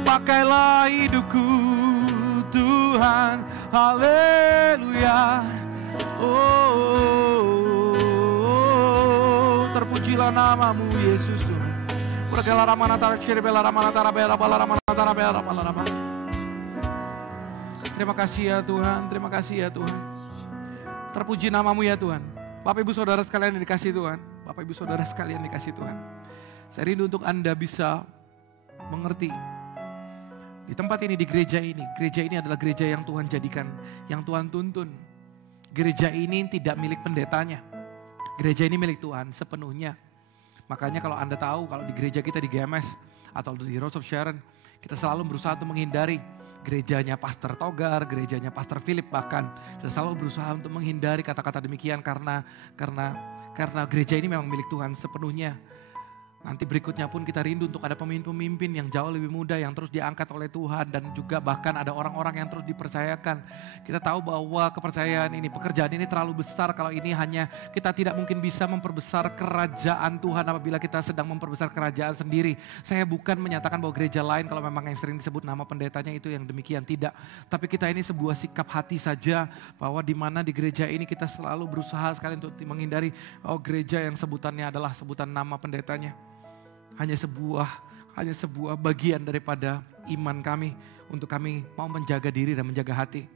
Pakailah hidupku Tuhan. Haleluya. Oh, terpujilah namamu Yesus Tuhan. Terima kasih ya Tuhan, terima kasih ya Tuhan. Terpuji namamu ya Tuhan. Bapak Ibu Saudara sekalian yang dikasih Tuhan. Bapak Ibu Saudara sekalian dikasih Tuhan. Saya rindu untuk Anda bisa mengerti. Di tempat ini, di gereja ini adalah gereja yang Tuhan jadikan, yang Tuhan tuntun. Gereja ini tidak milik pendetanya. Gereja ini milik Tuhan sepenuhnya. Makanya kalau Anda tahu, kalau di gereja kita di GMS atau di Rose of Sharon, kita selalu berusaha untuk menghindari gerejanya Pastor Togar, gerejanya Pastor Philip bahkan. Saya selalu berusaha untuk menghindari kata-kata demikian karena gereja ini memang milik Tuhan sepenuhnya. Nanti berikutnya pun kita rindu untuk ada pemimpin-pemimpin yang jauh lebih muda yang terus diangkat oleh Tuhan dan juga bahkan ada orang-orang yang terus dipercayakan. Kita tahu bahwa kepercayaan ini, pekerjaan ini terlalu besar kalau ini hanya kita tidak mungkin bisa memperbesar kerajaan Tuhan apabila kita sedang memperbesar kerajaan sendiri. Saya bukan menyatakan bahwa gereja lain kalau memang yang sering disebut nama pendetanya itu yang demikian, tidak. Tapi kita ini sebuah sikap hati saja bahwa di mana di gereja ini kita selalu berusaha sekali untuk menghindari gereja yang sebutannya adalah sebutan nama pendetanya. Hanya sebuah bagian daripada iman kami untuk kami mau menjaga diri dan menjaga hati.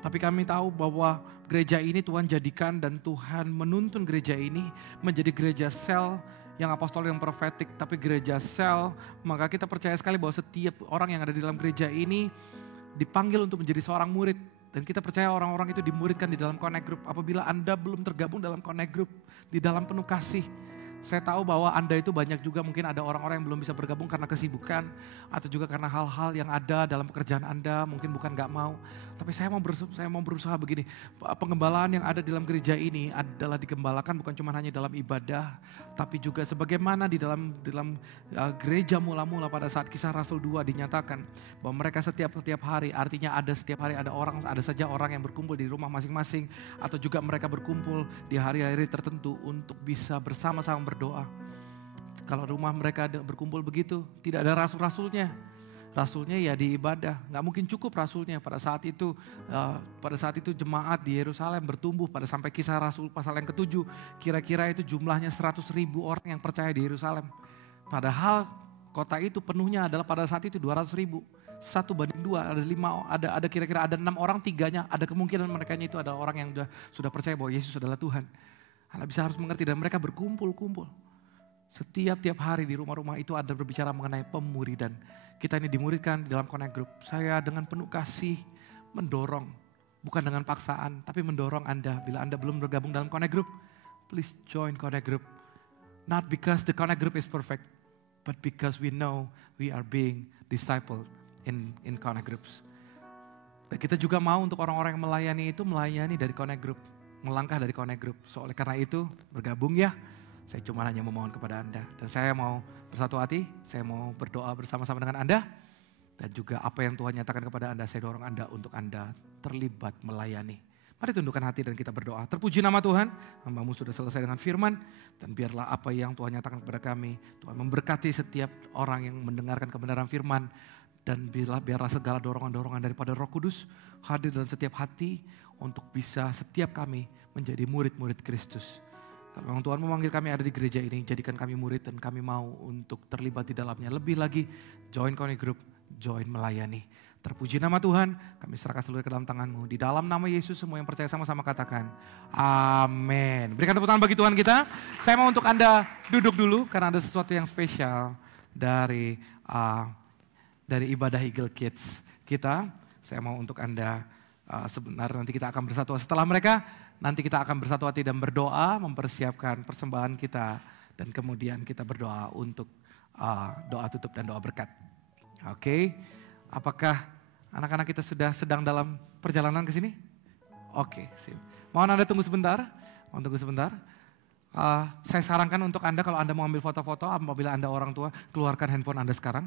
Tapi kami tahu bahwa gereja ini Tuhan jadikan dan Tuhan menuntun gereja ini menjadi gereja sel yang apostol yang profetik, tapi gereja sel. Maka kita percaya sekali bahwa setiap orang yang ada di dalam gereja ini dipanggil untuk menjadi seorang murid. Dan kita percaya orang-orang itu dimuridkan di dalam Connect Group. Apabila Anda belum tergabung dalam Connect Group, di dalam penuh kasih, saya tahu bahwa Anda itu banyak juga mungkin ada orang-orang yang belum bisa bergabung karena kesibukan atau juga karena hal-hal yang ada dalam pekerjaan Anda mungkin bukan gak mau. Tapi saya mau berusaha begini, pengembalaan yang ada di dalam gereja ini adalah digembalakan bukan cuma hanya dalam ibadah, tapi juga sebagaimana di dalam gereja mula-mula pada saat Kisah Rasul 2 dinyatakan bahwa mereka setiap hari, artinya setiap hari ada saja orang yang berkumpul di rumah masing-masing atau juga mereka berkumpul di hari-hari tertentu untuk bisa bersama-sama berdoa. Kalau rumah mereka berkumpul begitu, tidak ada rasul-rasulnya. Rasulnya ya di ibadah, nggak mungkin cukup rasulnya. Pada saat itu jemaat di Yerusalem bertumbuh pada sampai Kisah Rasul pasal yang ke-7. Kira-kira itu jumlahnya 100.000 orang yang percaya di Yerusalem. Padahal kota itu penuhnya adalah pada saat itu 200.000. 1:2, ada kira-kira ada 6 orang, 3-nya ada kemungkinan mereka itu adalah orang yang sudah percaya bahwa Yesus adalah Tuhan. Anda bisa harus mengerti dan mereka berkumpul-kumpul. Setiap hari di rumah-rumah itu ada berbicara mengenai pemuridan. Kita ini dimuridkan di dalam Connect Group. Saya dengan penuh kasih mendorong, bukan dengan paksaan, tapi mendorong Anda. Bila Anda belum bergabung dalam Connect Group, please join Connect Group. Not because the Connect Group is perfect, but because we know we are being discipled in Connect Groups. Dan kita juga mau untuk orang-orang yang melayani dari Connect Group. Melangkah dari Connect Group. So, oleh karena itu bergabung ya. Saya cuma hanya memohon kepada Anda. Dan saya mau bersatu hati, saya mau berdoa bersama-sama dengan Anda. Dan juga apa yang Tuhan nyatakan kepada Anda, saya dorong Anda untuk Anda terlibat melayani. Mari tundukkan hati dan kita berdoa. Terpuji nama Tuhan, hamba-Mu sudah selesai dengan firman. Dan biarlah apa yang Tuhan nyatakan kepada kami, Tuhan memberkati setiap orang yang mendengarkan kebenaran firman. Dan biarlah segala dorongan-dorongan daripada Roh Kudus hadir dalam setiap hati untuk bisa setiap kami menjadi murid-murid Kristus. Kalau memang Tuhan memanggil kami ada di gereja ini, jadikan kami murid dan kami mau untuk terlibat di dalamnya. Lebih lagi, join Connect Group, join melayani. Terpuji nama Tuhan, kami serahkan seluruh ke dalam tangan-Mu. Di dalam nama Yesus semua yang percaya sama-sama katakan, amin. Berikan tepuk tangan bagi Tuhan kita. Saya mau untuk Anda duduk dulu karena ada sesuatu yang spesial dari ibadah Eagle Kids kita. Saya mau untuk Anda sebentar nanti kita akan bersatu setelah mereka. Nanti kita akan bersatu hati dan berdoa, mempersiapkan persembahan kita. Dan kemudian kita berdoa untuk doa tutup dan doa berkat. Oke, apakah anak-anak kita sudah sedang dalam perjalanan ke sini? Oke, sip. Mohon Anda tunggu sebentar. Saya sarankan untuk Anda kalau Anda mau ambil foto-foto, apabila Anda orang tua, keluarkan handphone Anda sekarang.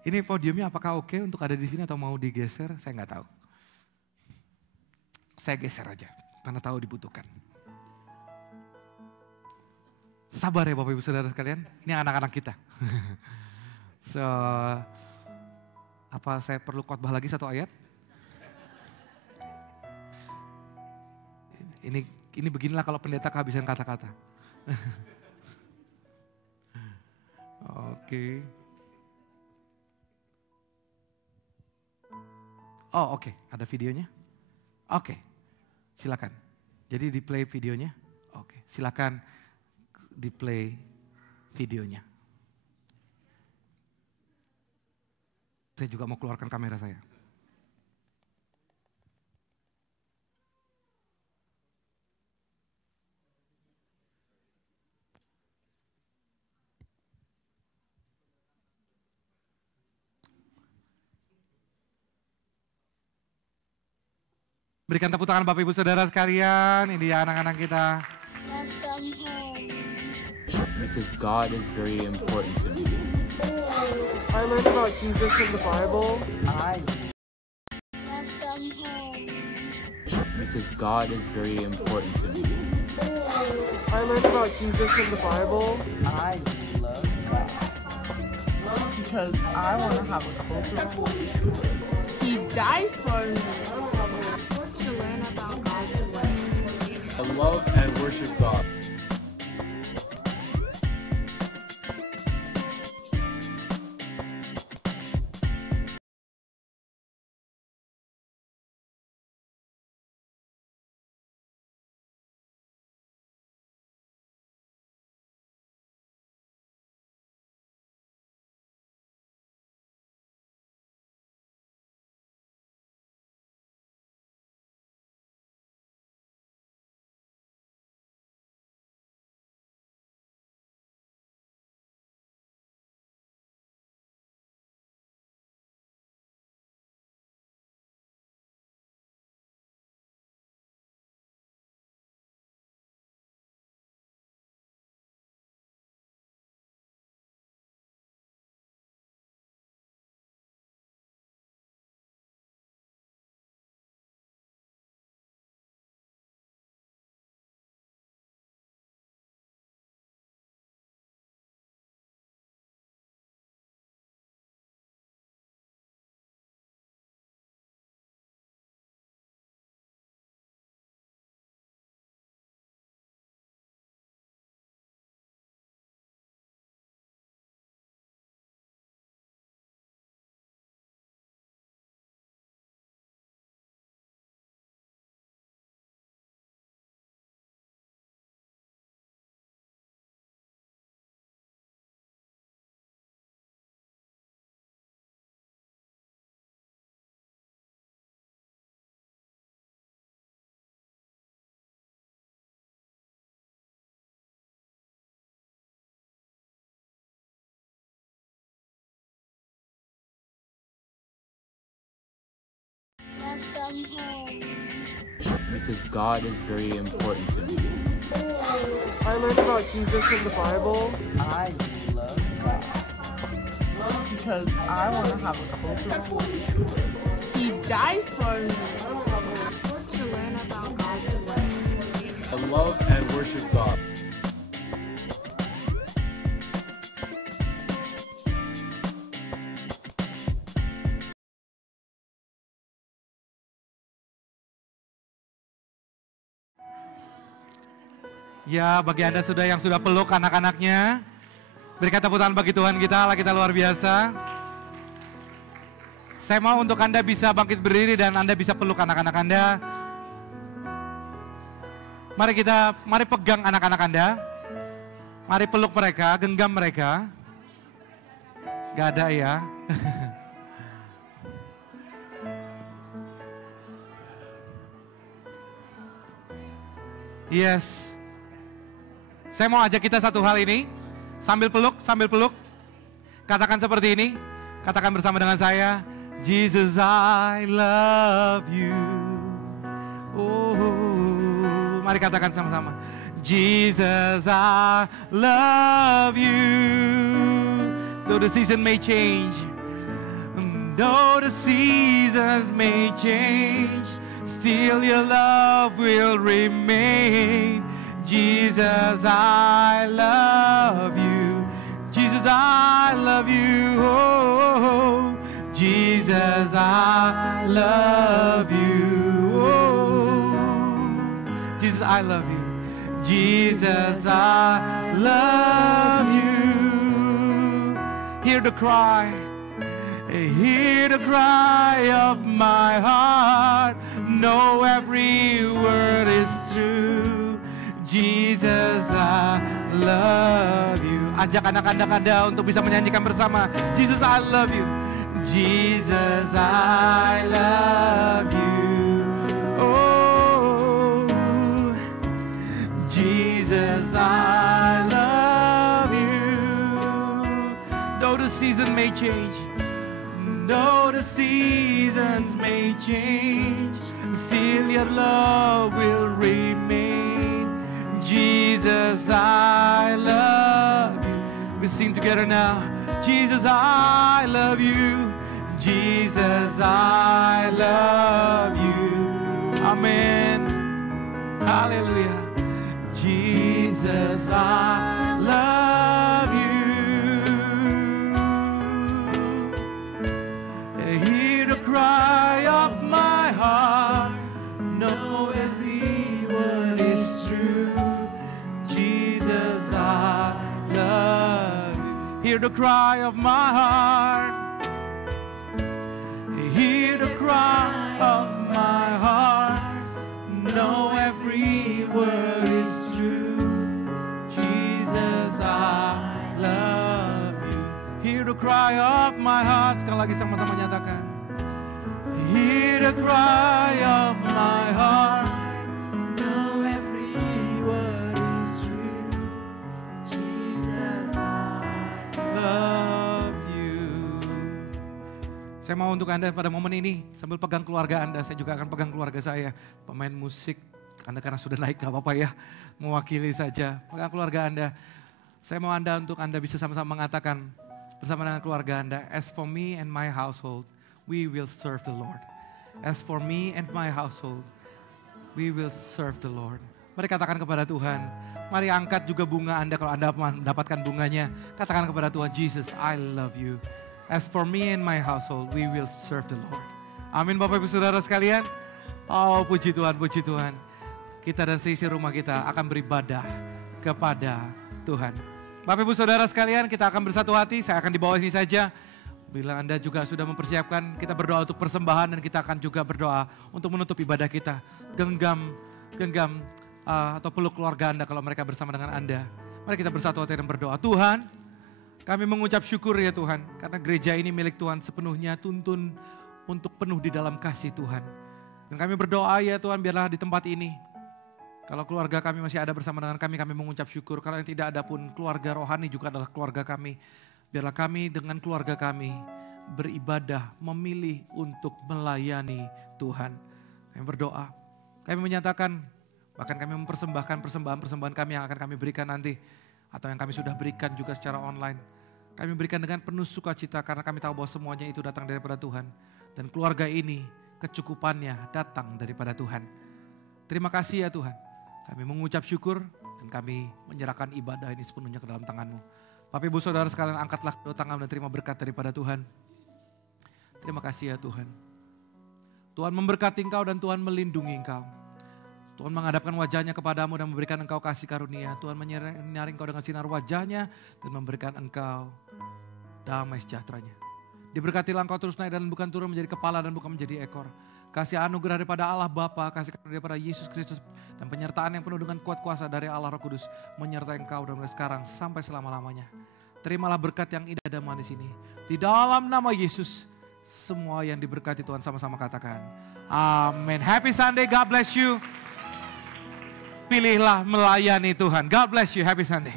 Ini podiumnya apakah oke untuk ada di sini atau mau digeser? Saya nggak tahu. Saya geser aja, karena tahu dibutuhkan. Sabar ya Bapak Ibu Saudara sekalian, ini anak-anak kita. So, apa saya perlu khotbah lagi satu ayat? Ini beginilah kalau pendeta kehabisan kata-kata. Oke. Oh oke, ada videonya? Oke, silakan. Jadi di play videonya? Oke, silakan di play videonya. Saya juga mau keluarkan kamera saya. Berikan tepuk tangan Bapak Ibu Saudara sekalian. Ini dia anak-anak kita. Welcome home. Because God is very important to me. I learned about Jesus in the Bible. Welcome home. Because God is very important to me. I learned about Jesus in the Bible. I love God because I want to have a closer relationship. He died for me to learn about God's way. I love and worship God. Welcome home. Because God is very important to me. I learned about Jesus in the Bible. I love God because I want to have a closer relationship. He died for me to learn about God's way. I love and worship God. Ya, bagi Anda yang sudah peluk anak-anaknya, berikan tepuk tangan bagi Tuhan kita, Allah kita luar biasa. Saya mau untuk Anda bisa bangkit berdiri dan Anda bisa peluk anak-anak Anda. Mari pegang anak-anak Anda. Mari peluk mereka, genggam mereka. Gak ada ya. Yes. Saya mau ajak kita satu hal ini, sambil peluk. Katakan seperti ini, katakan bersama dengan saya, Jesus I love you. Oh, mari katakan sama-sama, Jesus I love you. Though the season may change, still your love will remain. Jesus, I love you. Jesus, I love you. Oh, Jesus, I love you. Oh, Jesus, I love you. Jesus, I love you. Hear the cry of my heart. Know every word is true. Jesus, I love you. Ajak anak-anak Anda untuk bisa menyanyikan bersama. Jesus, I love you. Jesus, I love you. Oh, Jesus, I love you. Though the season may change, still and your love will remain. Jesus, I love you. We sing together now. Jesus, I love you. Jesus, I love you. Amen. Hallelujah. Jesus, I love you. Hear the cry of my heart. Know every word is true. Jesus, I love you. Hear the cry of my heart. Hear the cry of my heart. Know every word is true. Jesus, I love you. Hear the cry of my heart. Sekali lagi sama-sama nyatakan. Hear the cry of my heart. Know every word is true. Jesus, I love you. Saya mau untuk Anda pada momen ini, sambil pegang keluarga Anda, saya juga akan pegang keluarga saya. Pemain musik, Anda karena sudah naik gak apa-apa ya, mewakili saja. Pegang keluarga Anda. Saya mau Anda untuk Anda bisa sama-sama mengatakan bersama dengan keluarga Anda, as for me and my household, we will serve the Lord. As for me and my household, we will serve the Lord. Mari katakan kepada Tuhan, mari angkat juga bunga Anda kalau Anda mendapatkan bunganya. Katakan kepada Tuhan, Jesus, I love you. As for me and my household, we will serve the Lord. Amin Bapak Ibu Saudara sekalian. Oh puji Tuhan, puji Tuhan. Kita dan seisi rumah kita akan beribadah kepada Tuhan. Bapak Ibu Saudara sekalian, kita akan bersatu hati. Saya akan di bawah ini saja. Bila Anda juga sudah mempersiapkan, kita berdoa untuk persembahan dan kita akan juga berdoa untuk menutup ibadah kita. Genggam atau peluk keluarga Anda kalau mereka bersama dengan Anda. Mari kita bersatu hati dan berdoa. Tuhan, kami mengucap syukur ya Tuhan, karena gereja ini milik Tuhan sepenuhnya, tuntun untuk penuh di dalam kasih Tuhan. Dan kami berdoa ya Tuhan, biarlah di tempat ini, kalau keluarga kami masih ada bersama dengan kami mengucap syukur. Kalau yang tidak ada pun, keluarga rohani juga adalah keluarga kami. Biarlah kami dengan keluarga kami beribadah, memilih untuk melayani Tuhan. Kami berdoa, kami menyatakan, bahkan kami mempersembahkan persembahan-persembahan kami yang akan kami berikan nanti, atau yang kami sudah berikan juga secara online. Kami berikan dengan penuh sukacita karena kami tahu bahwa semuanya itu datang daripada Tuhan. Dan keluarga ini kecukupannya datang daripada Tuhan. Terima kasih ya Tuhan. Kami mengucap syukur dan kami menyerahkan ibadah ini sepenuhnya ke dalam tangan-Mu. Bapak Ibu Saudara sekalian, angkatlah kedua tangan dan terima berkat daripada Tuhan. Terima kasih ya Tuhan. Tuhan memberkati Engkau dan Tuhan melindungi Engkau. Tuhan menghadapkan wajahnya kepadamu dan memberikan engkau kasih karunia. Tuhan menyinari engkau dengan sinar wajahnya dan memberikan engkau damai sejahteranya. Diberkatilah engkau terus naik dan bukan turun menjadi kepala dan bukan menjadi ekor. Kasih anugerah daripada Allah Bapa, kasih karunia daripada Yesus Kristus, dan penyertaan yang penuh dengan kuat kuasa dari Allah Roh Kudus menyertai engkau dari sekarang sampai selama-lamanya. Terimalah berkat yang indah dan manis ini. Di dalam nama Yesus, semua yang diberkati Tuhan sama-sama katakan amin. Happy Sunday, God bless you. Pilihlah melayani Tuhan. God bless you. Happy Sunday.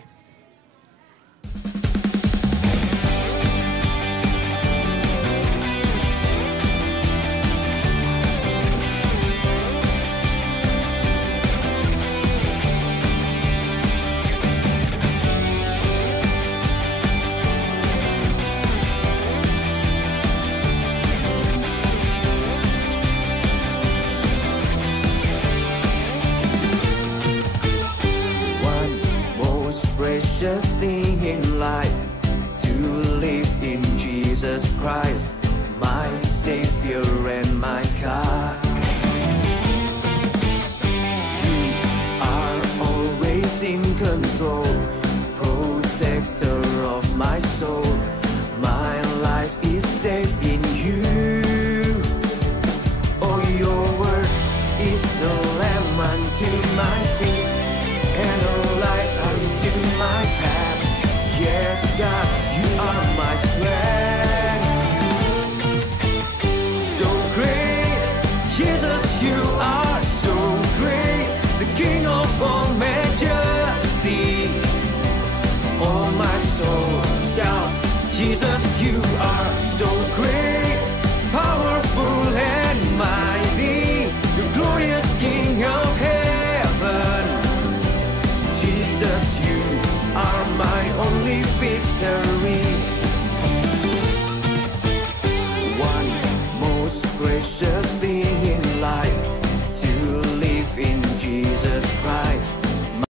Precious thing in life to live in Jesus Christ, my Savior and my God. You are always in control, protector of my soul. My life is safe in you. Oh, your word is the lamp unto my feet and a light unto my path. Yes, God, you are my strength. So great, Jesus, you are so great, the King of all majesty. Oh, my soul shouts, Jesus, you are